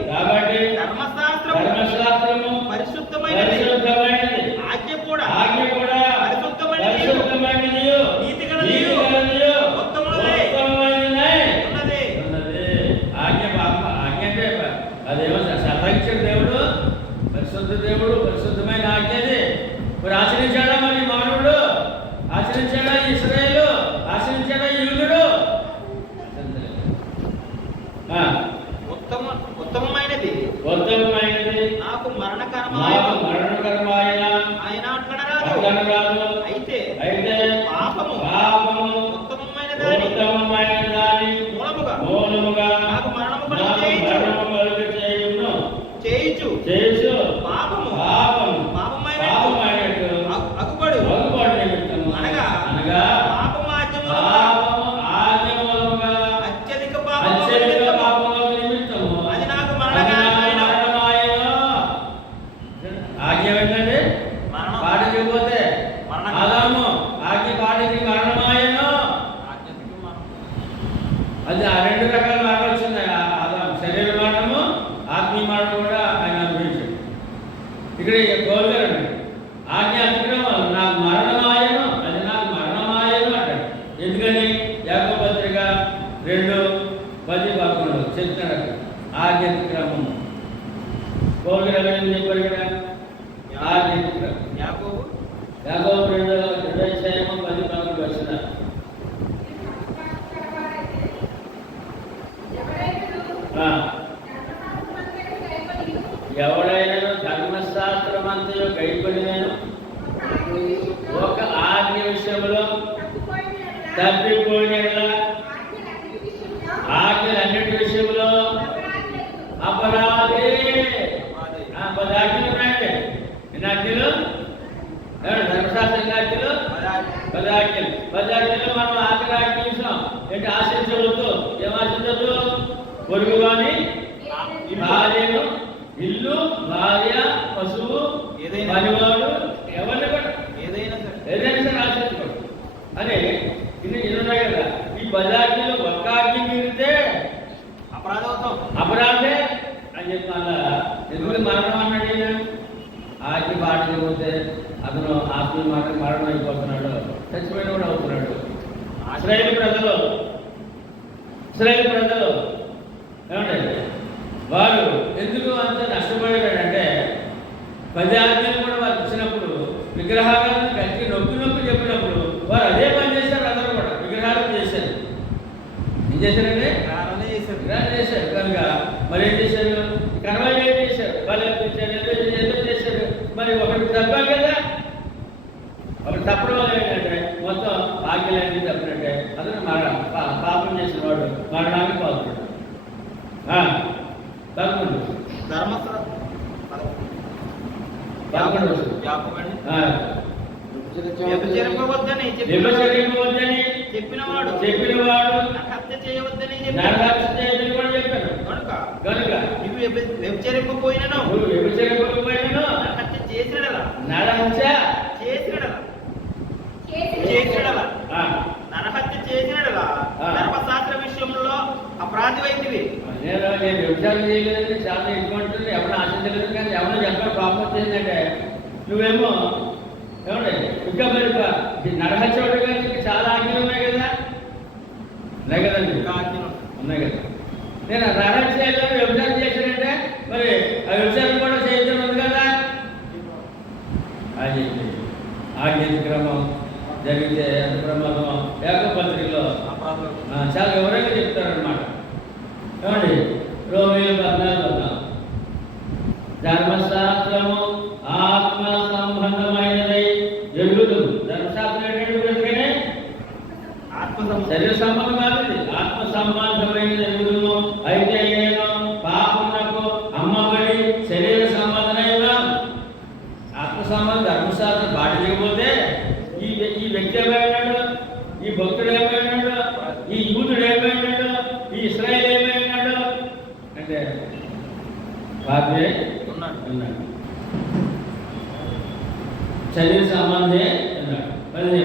ధర్మశాస్త్రము పరిశుద్ధమైనది. ఆజ్ఞ కూడా పరిశుద్ధమైనది, నీతిగలదియు ఉత్తమమైనది. ఆజ్ఞ అంటే అదేమో సతాయించాడు దేవుడు. పరిశుద్ధ దేవుడు, పరిశుద్ధమైన ఆజ్ఞది. మరి ఆచరించాడా? మరి మానవుడు ఆచరించాడా? ఇశ్రాయేలు ఆచరించాడా? యూదుడు? ఉత్తమమైనది నాకు మరణకరమైన ఆయన అట్లనరాదు. అయితే పాపము ఉత్తమమైన దాని మూలముగా నాకు మరణము చేయుచు పాపము పాపమైనట్టు అగుపడు. అనగా పాపము ఆజ్ఞ మూలముగా అత్యధిక పాపము నిమిత్తము అది నాకు మరణమాయెను. ఆజ్ఞ ఏంటంటే పాటించకపోతే ఆదాము ఆజ్ఞ పాటించి మరణమాయను. అది ఆ 2 రకాల మరణం వచ్చింది. ఆదాము శరీర మరణము, ఆత్మీయ మరణం కూడా ఆయన అనుభవించాడు. ఇక్కడ పౌలు గారు అన్నాడు, ఆజ్ఞ అతిక్రమం నాకు మరణమాయను, అది నాకు మరణమాయను అంటాడు. ఎందుకని? యాకోబు పత్రిక 2:10-11 చెప్తున్నాడు ఆజ్ఞ అతిక్రమం. పౌలు గారు ఏం చెప్పారు ఇక్కడ? ఆజ్ఞ అతిక్రమం. యాకోబు 2:10-11 వచ్చిన ఎవరైనా ఎవడైనా ధర్మశాస్త్రం అంతయో గైకొని నేను ఒక ఆజ్ఞ విషయంలో తప్పిపోయిన ఆజ్ఞలన్నిటి విషయంలో అపరాధే. 10 ఆజ్ఞలు ఉన్నాయండి. ఎన్ని ఆజ్ఞలు? ధర్మశాస్త్రం ఆజ్ఞలు 10 ఆజ్ఞలు. 10 ఆజ్ఞలు మనం ఆఖరి ఆజ్ఞ చూసాం. ఏంటి? ఆశించవద్దు. ఏం ఆశించవద్దు? పొరుగు వాని భార్యను, ఇల్లు, భార్య, పశువు, పనివాడు, ఎవరిని కూడా ఏదైనా సరే ఆశించకూడదు అని ఇన్ని ఉన్నాయి కదా. ఈ 10 ఆజ్ఞలు ఒక్క ఆజ్ఞ మీరితే అపరాధే అని చెప్పి అలా ఎందుకు మరణం అన్నాడు. ఈయన ఆజ్ఞ పాటించకపోతే అతను ఆత్మ మరణం అయిపోతున్నాడు, చచ్చిపోయిన కూడా అవుతున్నాడు. ఇశ్రాయేలు ప్రజలు ఏమంటే వారు ఎందుకు అంత నష్టపోయాడంటే 10 ఆజ్ఞలు కూడా వారు ఇచ్చినప్పుడు విగ్రహాలను గట్టి నొక్కి చెప్పినప్పుడు వారు అదే పని చేశారు. అందరూ కూడా విగ్రహాలను చేశారు. ఏం చేశారండి? విగ్రహాలు చేశారు. కనుక మరి ఏం చేశారు? కర్మలు ఏం చేశారు? వాళ్ళు ఏదో చేశారు. మరి ఒకటి తప్పాలి కదా. ఒకటి తప్పడం వల్ల ఏంటంటే మొత్తం ఆజ్ఞలన్నీ తప్పినట్టే అతను పాపం చేసిన వాడు మరణానికి పాల్పడ్డాడు. 11 వ్యభిచరింపవద్దని చెప్పినవాడు హత్య చేయవద్దని కూడా చెప్పాను. కనుక నువ్వు వ్యభిచరింపపోయినను హత్య చేసినడలా నరహత్య నరహత్య చేసినడలా ధర్మశాస్త్ర విషయంలో అపరాధి వైద్యువి. నేను వ్యభిచారం చేయలేదని చాలా ఎక్కువ ఉంటుంది. ఎవరైనా ఆశించలేదు. కానీ ఎవరైనా చెప్పడం ప్రాబ్లం వచ్చిందంటే నువ్వేమో ఏమండి ఇంకా మరి నరహత్య కానీ చాలా ఆజ్ఞలు ఉన్నాయి కదా. ఉన్నాయి కదండి, ఉన్నాయి కదా. నేను నరహత్య చేయాలని వ్యభిచారం చేశానంటే మరి ఆ వ్యభిచారం కూడా చేయడం ఉంది కదా అని చెప్పి ఆజ్ఞాతిక్రమం జరిగితే ఎంత ప్రమాదం ఏకపత్రికలో చాలా వివరంగా చెప్తారనమాట. ఏమండి రోమియోలు 14 ధర్మశాస్త్రము ఆత్మ సంబంధమైనదై జరుగుతుంది. ధర్మశాస్త్రం ఏంటంటే శరీర సంబంధం కాదు, ఆత్మ సంబంధమైన జరుగును. అయితే నేను పాపమునకు అమ్మబడి శరీర సంబంధమైన ఆత్మ సంబంధం ధర్మశాస్త్రం పాటించకపోతే ఈ వ్యక్తి ఏమైనాడు, ఈ భక్తుడు ఏమైనాడు, ఈ యూదుడు ఏమైనాడు, ఈ ఇశ్రాయేలు ఏమైనాడు అంటే పాపే ఉన్నాడు. శరీర సంబంధే అన్నాడు. 15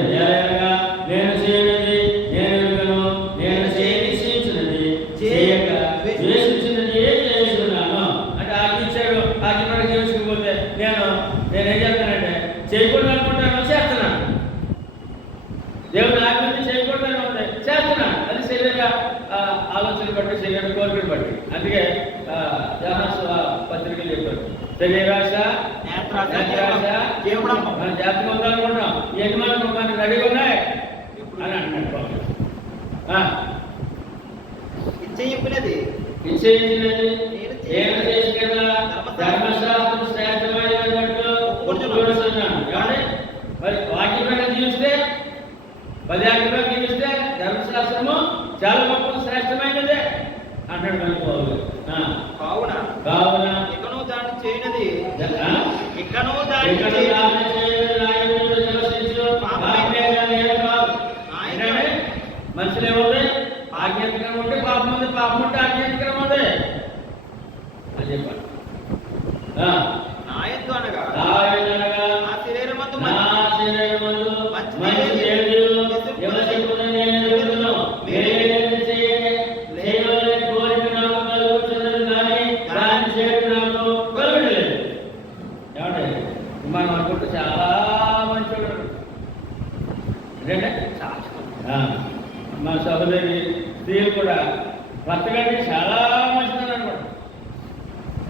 నేను చేయనది నేను ఎరుగను, నేను చేయనిచ్చినది చేయక ద్వేషించినది ఏం చేస్తున్నాను అంటే ఆజ్ఞించాడు. ఆజ్ఞ కూడా చేసుకుపోతే నేనేం చేస్తానంటే చేయకూడదు అనుకుంటాను, చేస్తున్నాను. దేవుడు ఆజ్ఞ చేయకూడదని ఉంటాయి, చేస్తున్నాను. అది శరీర ఆలోచన బట్టి, శరీర కోరికలు బట్టి. అందుకే పత్రికలు చెప్పారు శరీరాశ జాతి ఉందనుకుంటాం. ఈ యజమానులు మనకు రెడీగా ఉన్నాయి అని అంటున్నాడు. చెప్పినది నిశ్చయించినది నేను చేసి కదా ధర్మశాస్త్రం శ్రేష్టమైనట్టు చూస్తున్నాను. కానీ మరి వాక్యం ప్రకారం జీవిస్తే 10 ఆజ్ఞలు జీవిస్తే ధర్మశాస్త్రము చాలా గొప్ప శ్రేష్టమైనదే అంటాడు మనకు పౌలు. కావున ఇకను దాన్ని చేయనది మనుషులు ఏమవుతాయి? ఆజ్ఞాతిక్రమం ఉంటే పాపం ఉంది, పాపం ఉంటే ఆజ్ఞాతిక్రమం ఉంది అని చెప్పాలి. నాయత్తు అనగా నా శరీరమందు మంచి దేవుడు ఎవరు చెప్పుకుని నేను ఎరుగుదును. వేరేది చేయని కోరిక నాకు కలుగుతున్నది కానీ దాన్ని చేయడం నాకు కలుగలేదు. ఏమంటే మనం అనుకుంటే చాలా మంచివాడు ఏంటంటే మా సహోదరి స్త్రీలు కూడా భర్త కంటే చాలా మంచిదని అనమాట.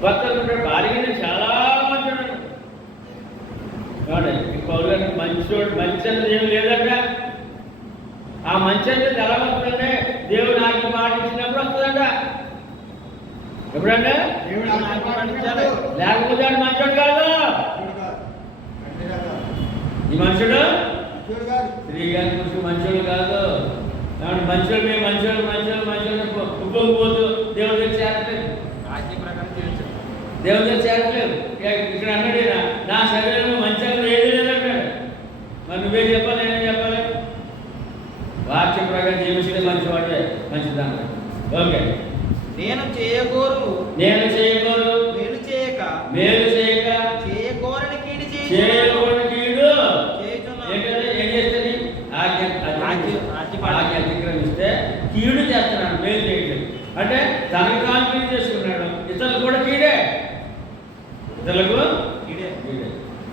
భర్త భార్య కంటే చాలా మంచివాడు అనమాట. ఈ పౌరు గారికి మంచోడు మంచి అనేది ఏమి లేదంట. ఆ మంచి అనేది ఎలా వస్తుందంటే దేవుడు నాకు పాటించినప్పుడు వస్తుందంట. ఎప్పుడంటే దేవుడు ఆజ్ఞాపించాలి. లేకపోతే వాడు మంచోడు కాదు. ఈ మనుషుడు స్త్రీ గారి పురుషుడు మంచోడు కాదు. కాబట్టి మంచోడు మేము మంచోడు ఉప్పకపోతూ దేవుడి దగ్గర చేరట్లేదు. ఆజ్ఞ ప్రకారం జీవించాలి. దేవుడి దగ్గర చేరట్లేదు. ఇక్కడ అన్నాడు ఈయన, నా శరీరంలో మంచిగా ఏది లేదంటాడు. మరి నువ్వే చెప్పాలి, నేనే చెప్పాలి. వాక్య ప్రకారం జీవించడం మంచివాడే మంచిదన్నాడు. ఓకే. నేను చేయగోరు నేను చేయకూడదు, మేలు చేయక మేలు చేయక చేయగోరని కీడు చేయకూడదు కీడు చేయుచున్నాను. ఏంటంటే ఏం చేస్తుంది? ఆజ్ఞ అతిక్రమిస్తే కీడు చేస్తున్నాడు, మేలు చేయట్లేదు. అంటే తనకు తాను కీడు చేసుకున్నాడు, ఇతరులకు కూడా కీడే. ఇతరులకు కీడే. కీడే.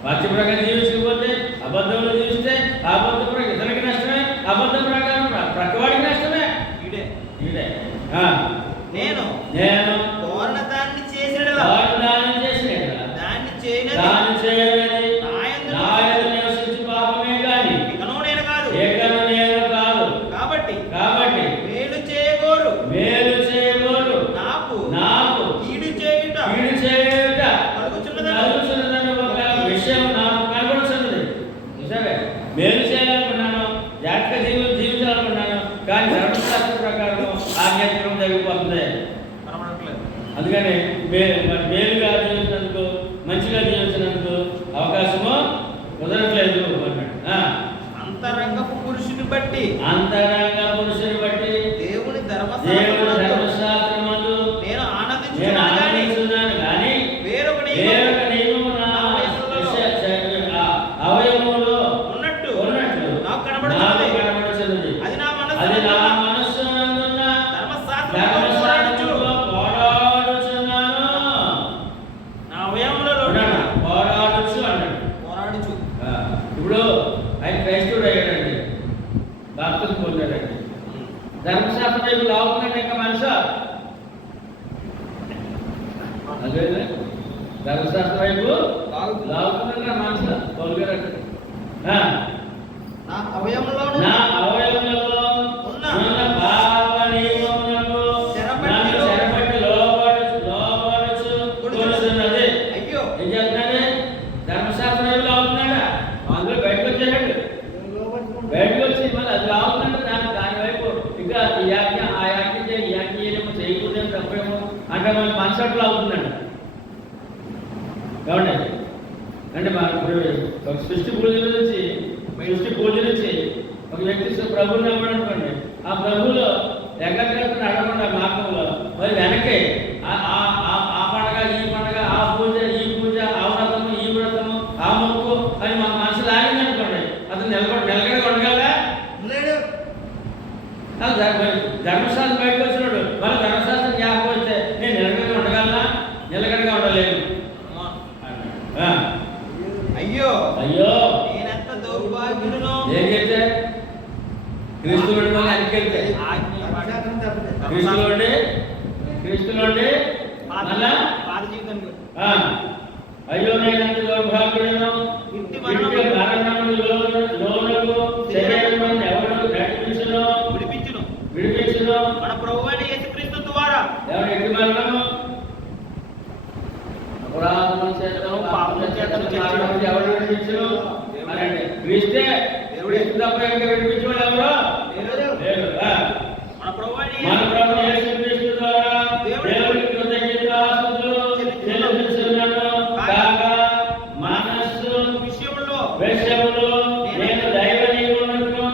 వాక్య ప్రకారం జీవించకపోతే, అబద్ధంలో జీవిస్తే అబద్ధ ప్రకారం ఇతనికి నష్టమే, అబద్ధం ప్రకారం ప్రక్కవాడికి నష్టమే. కీడే. కీడే. నేను నేను కోరిన దాన్ని చేసిన దానం చేసిన దాన్ని చేయనది దానం చేయని నాయందు నాయందు నివసించు పాపమే గాని ఇకను నేను కాదు. ఏకను నేను కాదు. కాబట్టి కాబట్టి మేలు చేయగోరు మేలు చేయకూడదు, నాకు నాకు కీడు చేయుట కీడు చేయుట కలుగుచున్నదని ఒక విషయం నాకు కనబడుతున్నది. నిజమే, మేలు చేయాలనుకున్నాను, జాగ్రత్తగా జీవించాలనుకున్నాను, కానీ ధర్మశాస్త్రం ప్రకారం ఆజ్ఞాత్మకం జరిగిపోతుంది. కనబడట్లేదు. అందుకని మేలుగా జీవించినందుకు, మంచిగా జీవించినందుకు అవకాశము కుదరట్లేదు అన్నాడు. అంతరంగపు పురుషుని బట్టి అంతరంగ పురుషుని బట్టి దేవుని దేవుని ధర్మశాస్త్రమందు నేను నేను ఆనందించున్నాను కానీ ఆనందించున్నాను కానీ వేరొక వేరొక నియమము నా అవయవములో ఉన్నట్టు ఉన్నట్లు నాకు నాకు కనబడుతున్నది. కనబడుచున్నది. అది నా అది నా మనస్సు మనస్సునందున్న ధర్మశాస్త్రంలో ధర్మశాస్త్రములో పోరాడుచున్నాను. నా అవయవములలో ఉన్నాడు, పోరాడుచు అన్నాడు. పోరాడుచు. ఇప్పుడు ఆయన క్రైస్తవుడు అయ్యాడండి, భక్తులు పొందాడండి. ధర్మశాస్త్రం వైపు లావుతున్నాడు ఇంకా మనిషి. అదే ధర్మశాస్త్రం వైపు లావుతున్నాడు మనిషి పొందాడు. నా అవయవములో నా అవయవములలో ఉన్న పాప నియమములకు నన్ను చెరపట్టి లోబడుచు కొలుచున్నది. అయ్యో ఏం చేస్తున్నాడు? ధర్మశాస్త్రం వైపు లావుతున్నాడా? అందులో బయటకు వచ్చేసాడు. బయటకు వచ్చి మళ్ళీ అది లావుతున్నాడు. దాని వైపు ఇంకా ఈ యాజ్ఞ ఆ యాజ్ఞ చేయి, ఈ యాజ్ఞ చేయలేమో, చేయకూడదు తప్పేమో అంటే మన మనసట్లు అవుతున్నాడు. కాబట్టి అంటే మన ఇప్పుడు ఒక సృష్టి పూజ నుంచి ఒక వ్యక్తి ప్రభువుని నమ్మడం అనుకోండి, ఆ ప్రభువులో ఎక్కడికెళ్తున్న అడగకుండా మార్గంలో మరి వెనకే ఆ పండగ ఈ పండగ, ఆ పూజ ఈ పూజ, ఆ వ్రతము ఈ వ్రతము, ఆ మొక్కు అని మన మనసు లాగింది అనుకోండి, అతను నిలకడగా ఉండగలరా? ధర్మశాస్త్రం బయటకు వచ్చినాడు, మన ధర్మశాస్త్రం జ్ఞాపకం వస్తే నేను నిలకడగా ఉండగలనా? నిలకడగా ఉండలేను. అయ్యో అయ్యో నేనెంత దౌర్భాగ్యుడునో. ఏం చేస్తే క్రీస్తులోని మళ్ళీ అనికెళ్తే క్రీస్తులోండి మళ్ళా పాత జీవితం అయ్యో నేనంత దౌర్భాగ్యుడను, ఇంటి ఇంటి మరణములోనకు శరీరము ఎవరు విడిపించును మన ప్రభువైన యేసుక్రీస్తు ద్వారా ఎవరు ఇంటి మరణము అపరాధముల చేతను పాపముల చేతను మరణము ఎవరు విడిపించును అని అంటే క్రీస్తే. క్రీస్తు తప్ప ఇంకా విడిపించేవాడు ఎవరు లేరు. మన ప్రభువైన మన ప్రభు యేసుక్రీస్తు ద్వారా దేవునికి కృతజ్ఞతాస్తుతులు చెల్లించుచున్నాను కాగా మనస్సు విషయములో నేను దైవ నియమములను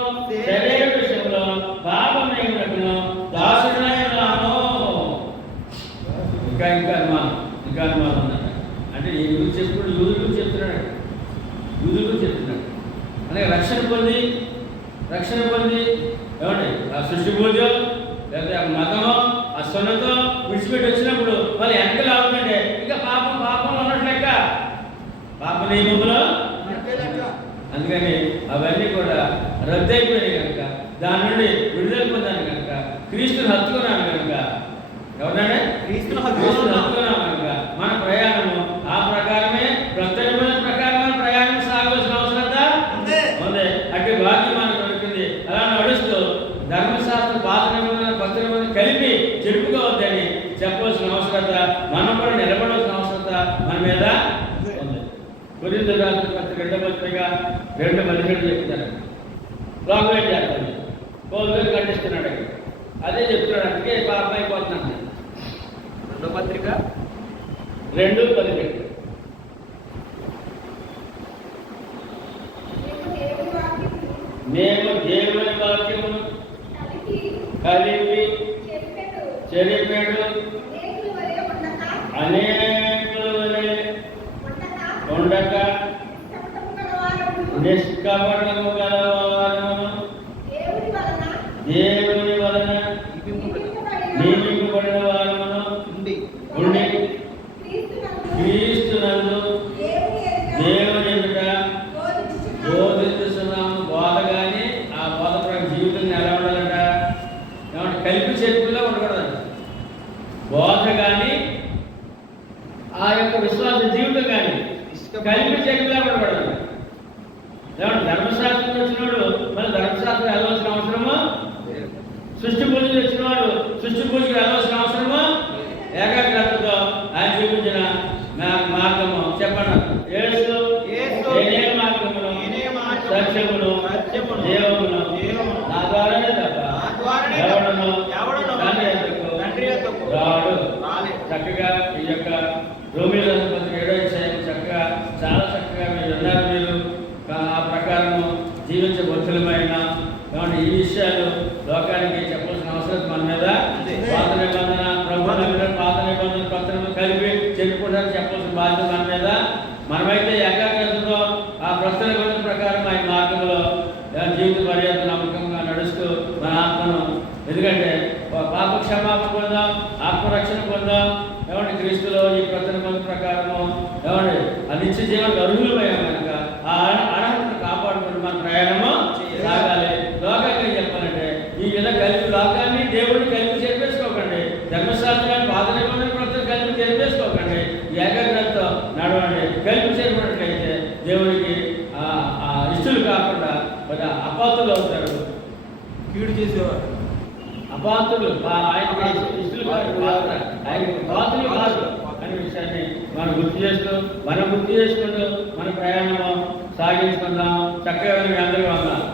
శరీర విషయంలో పాప నియమములను దాసుడనై ఉన్నాను. ఇంకా అనుమానం ఉందట. అంటే ఈ యూదులకు చెప్తున్నాడు అలాగే రక్షణ పొంది ఏమండి ఆ సృష్టి పూజ లేకపోతే ఆ మతమో ఆ సొన్నతో విడిచిపెట్టి వచ్చినప్పుడు వాళ్ళు వెనకలు ఆగుతుంటే ఇంకా పాపంలో ఉన్నట్లెక్క, పాప నియమంలో. అందుకని అవన్నీ కూడా రద్దయిపోయినాయి కనుక, దాని నుండి విడుదల పొందాను కనుక, క్రీస్తుని హత్తుకున్నాను కనుక, ఎవరంటే క్రీస్తుని హత్తుకున్నాను కనుక మన ప్రయాణము ఆ ప్రకారమే ప్రత్యేకమైన ప్రకారం ప్రయాణం సాగవలసిన అవసరం ఉంది. అంటే భాగ్యం మనకు దొరికింది. అలా నడుస్తూ ధర్మశాస్త్ర పాత నిబంధన కొత్త నిబంధన కలిపి చెడుపుగా వద్దని చెప్పవలసిన అవసరత మీద ఉంది. కొరింథీయులకు రాసిన పత్రిక 2వ పత్రిక 2:17 చెప్తారు. లోకం ఏం చేస్తుంది? పౌలు ఖండిస్తున్నాడు. అదే చెప్తున్నాడు. అందుకే పాపం అయిపోతున్నాను. 2వ పత్రిక 2:17 మేము దేవుని వాక్యమును కలిపి చెరిపెడు అనేకుల వలె ఉండక నిష్కపటము గలవారమును దేవుని వలన నియమింపబడిన వారమును ఉండి క్రీస్తునందు దేవుని ఎదుట బోధిస్తున్నాము. బోధ కానీ ఆ బోధ ప్రకారం జీవితం ఎలా ఉండాలంట? ఏమంటే కలిపి చెప్పులా ఉండకూడదంట. బోధ కానీ ఆ యొక్క విశ్వాస జీవితం కానీ కలిపి చెప్పులా ఉండకూడదంట. ఏమంటే ధర్మశాస్త్రం వచ్చినవాడు మన ధర్మశాస్త్రం వెళ్ళవలసిన అవసరమా? సృష్టి పూజలు వచ్చినవాడు సృష్టి పూజకు వెళ్ళవలసిన అవసరమా? ఏకాగ్రతతో ఆయన చూపించిన మార్గము చెప్పండి. యేసు నేనే మార్గమును సత్యమును జీవమును నా ద్వారానే తప్ప ఎవడును తండ్రి యొద్దకు రాడు. చక్కగా ఈ యొక్క రోమీయుల పత్రిక 7వ అధ్యాయం చక్కగా చాలా చక్కగా మీరు ఉన్నారు. మీరు ఆ ప్రకారము జీవించబద్ధులమైన కాబట్టి ఈ విషయాలు లోకానికి చెప్పాల్సిన అవసరం మన మీద. పాత నిబంధన ప్రభు పాత నిబంధన కొత్త కలిపి చెప్పుకుంటారు చెప్పాల్సిన బాధ్యత మన మీద. మనమైతే ఏకాగ్రతతో ఆ ప్రస్తుత నిబంధన ప్రకారం ఆయన మార్గంలో జీవిత మర్యాద నమ్మకంగా నడుస్తూ మన ఆత్మను, ఎందుకంటే పాప క్షమాపణ పొందాం, ఆత్మరక్షణ పొందాం. ఏమంటే క్రీస్తులో ఈ ప్రస్తుత నిబంధన ప్రకారము ఏమంటే ఆ నిత్య జీవన అర్హులమయ్యాం కనుక ఆ అర్హతను కాపాడుకుని మన ప్రయాణము సాగాలి. లోకానికి చెప్పాలంటే ఈ విధంగా కలిపి లోకాన్ని దేవుడిని కలిపి చేర్పేసుకోకండి. ధర్మశాస్త్రాన్ని పాత నిబంధన ప్రస్తుతం కలిపి చేర్పేసుకోకండి. ఏకాగ్రతతో నడవండి. కలిపి చేరినట్లయితే దేవుడికి ఇష్టలు కాకుండా అపాత్రులు అవుతారు. కీడు చేసేవారు అపాత్రులు ఆయన ఇష్టలు ఆయన పాత్రలు కాదు అనే విషయాన్ని మనం గుర్తు చేసుకుంటూ మన ప్రయాణము సాగించుకుందాం. చక్కగా మీ అందరికీ వందాలు.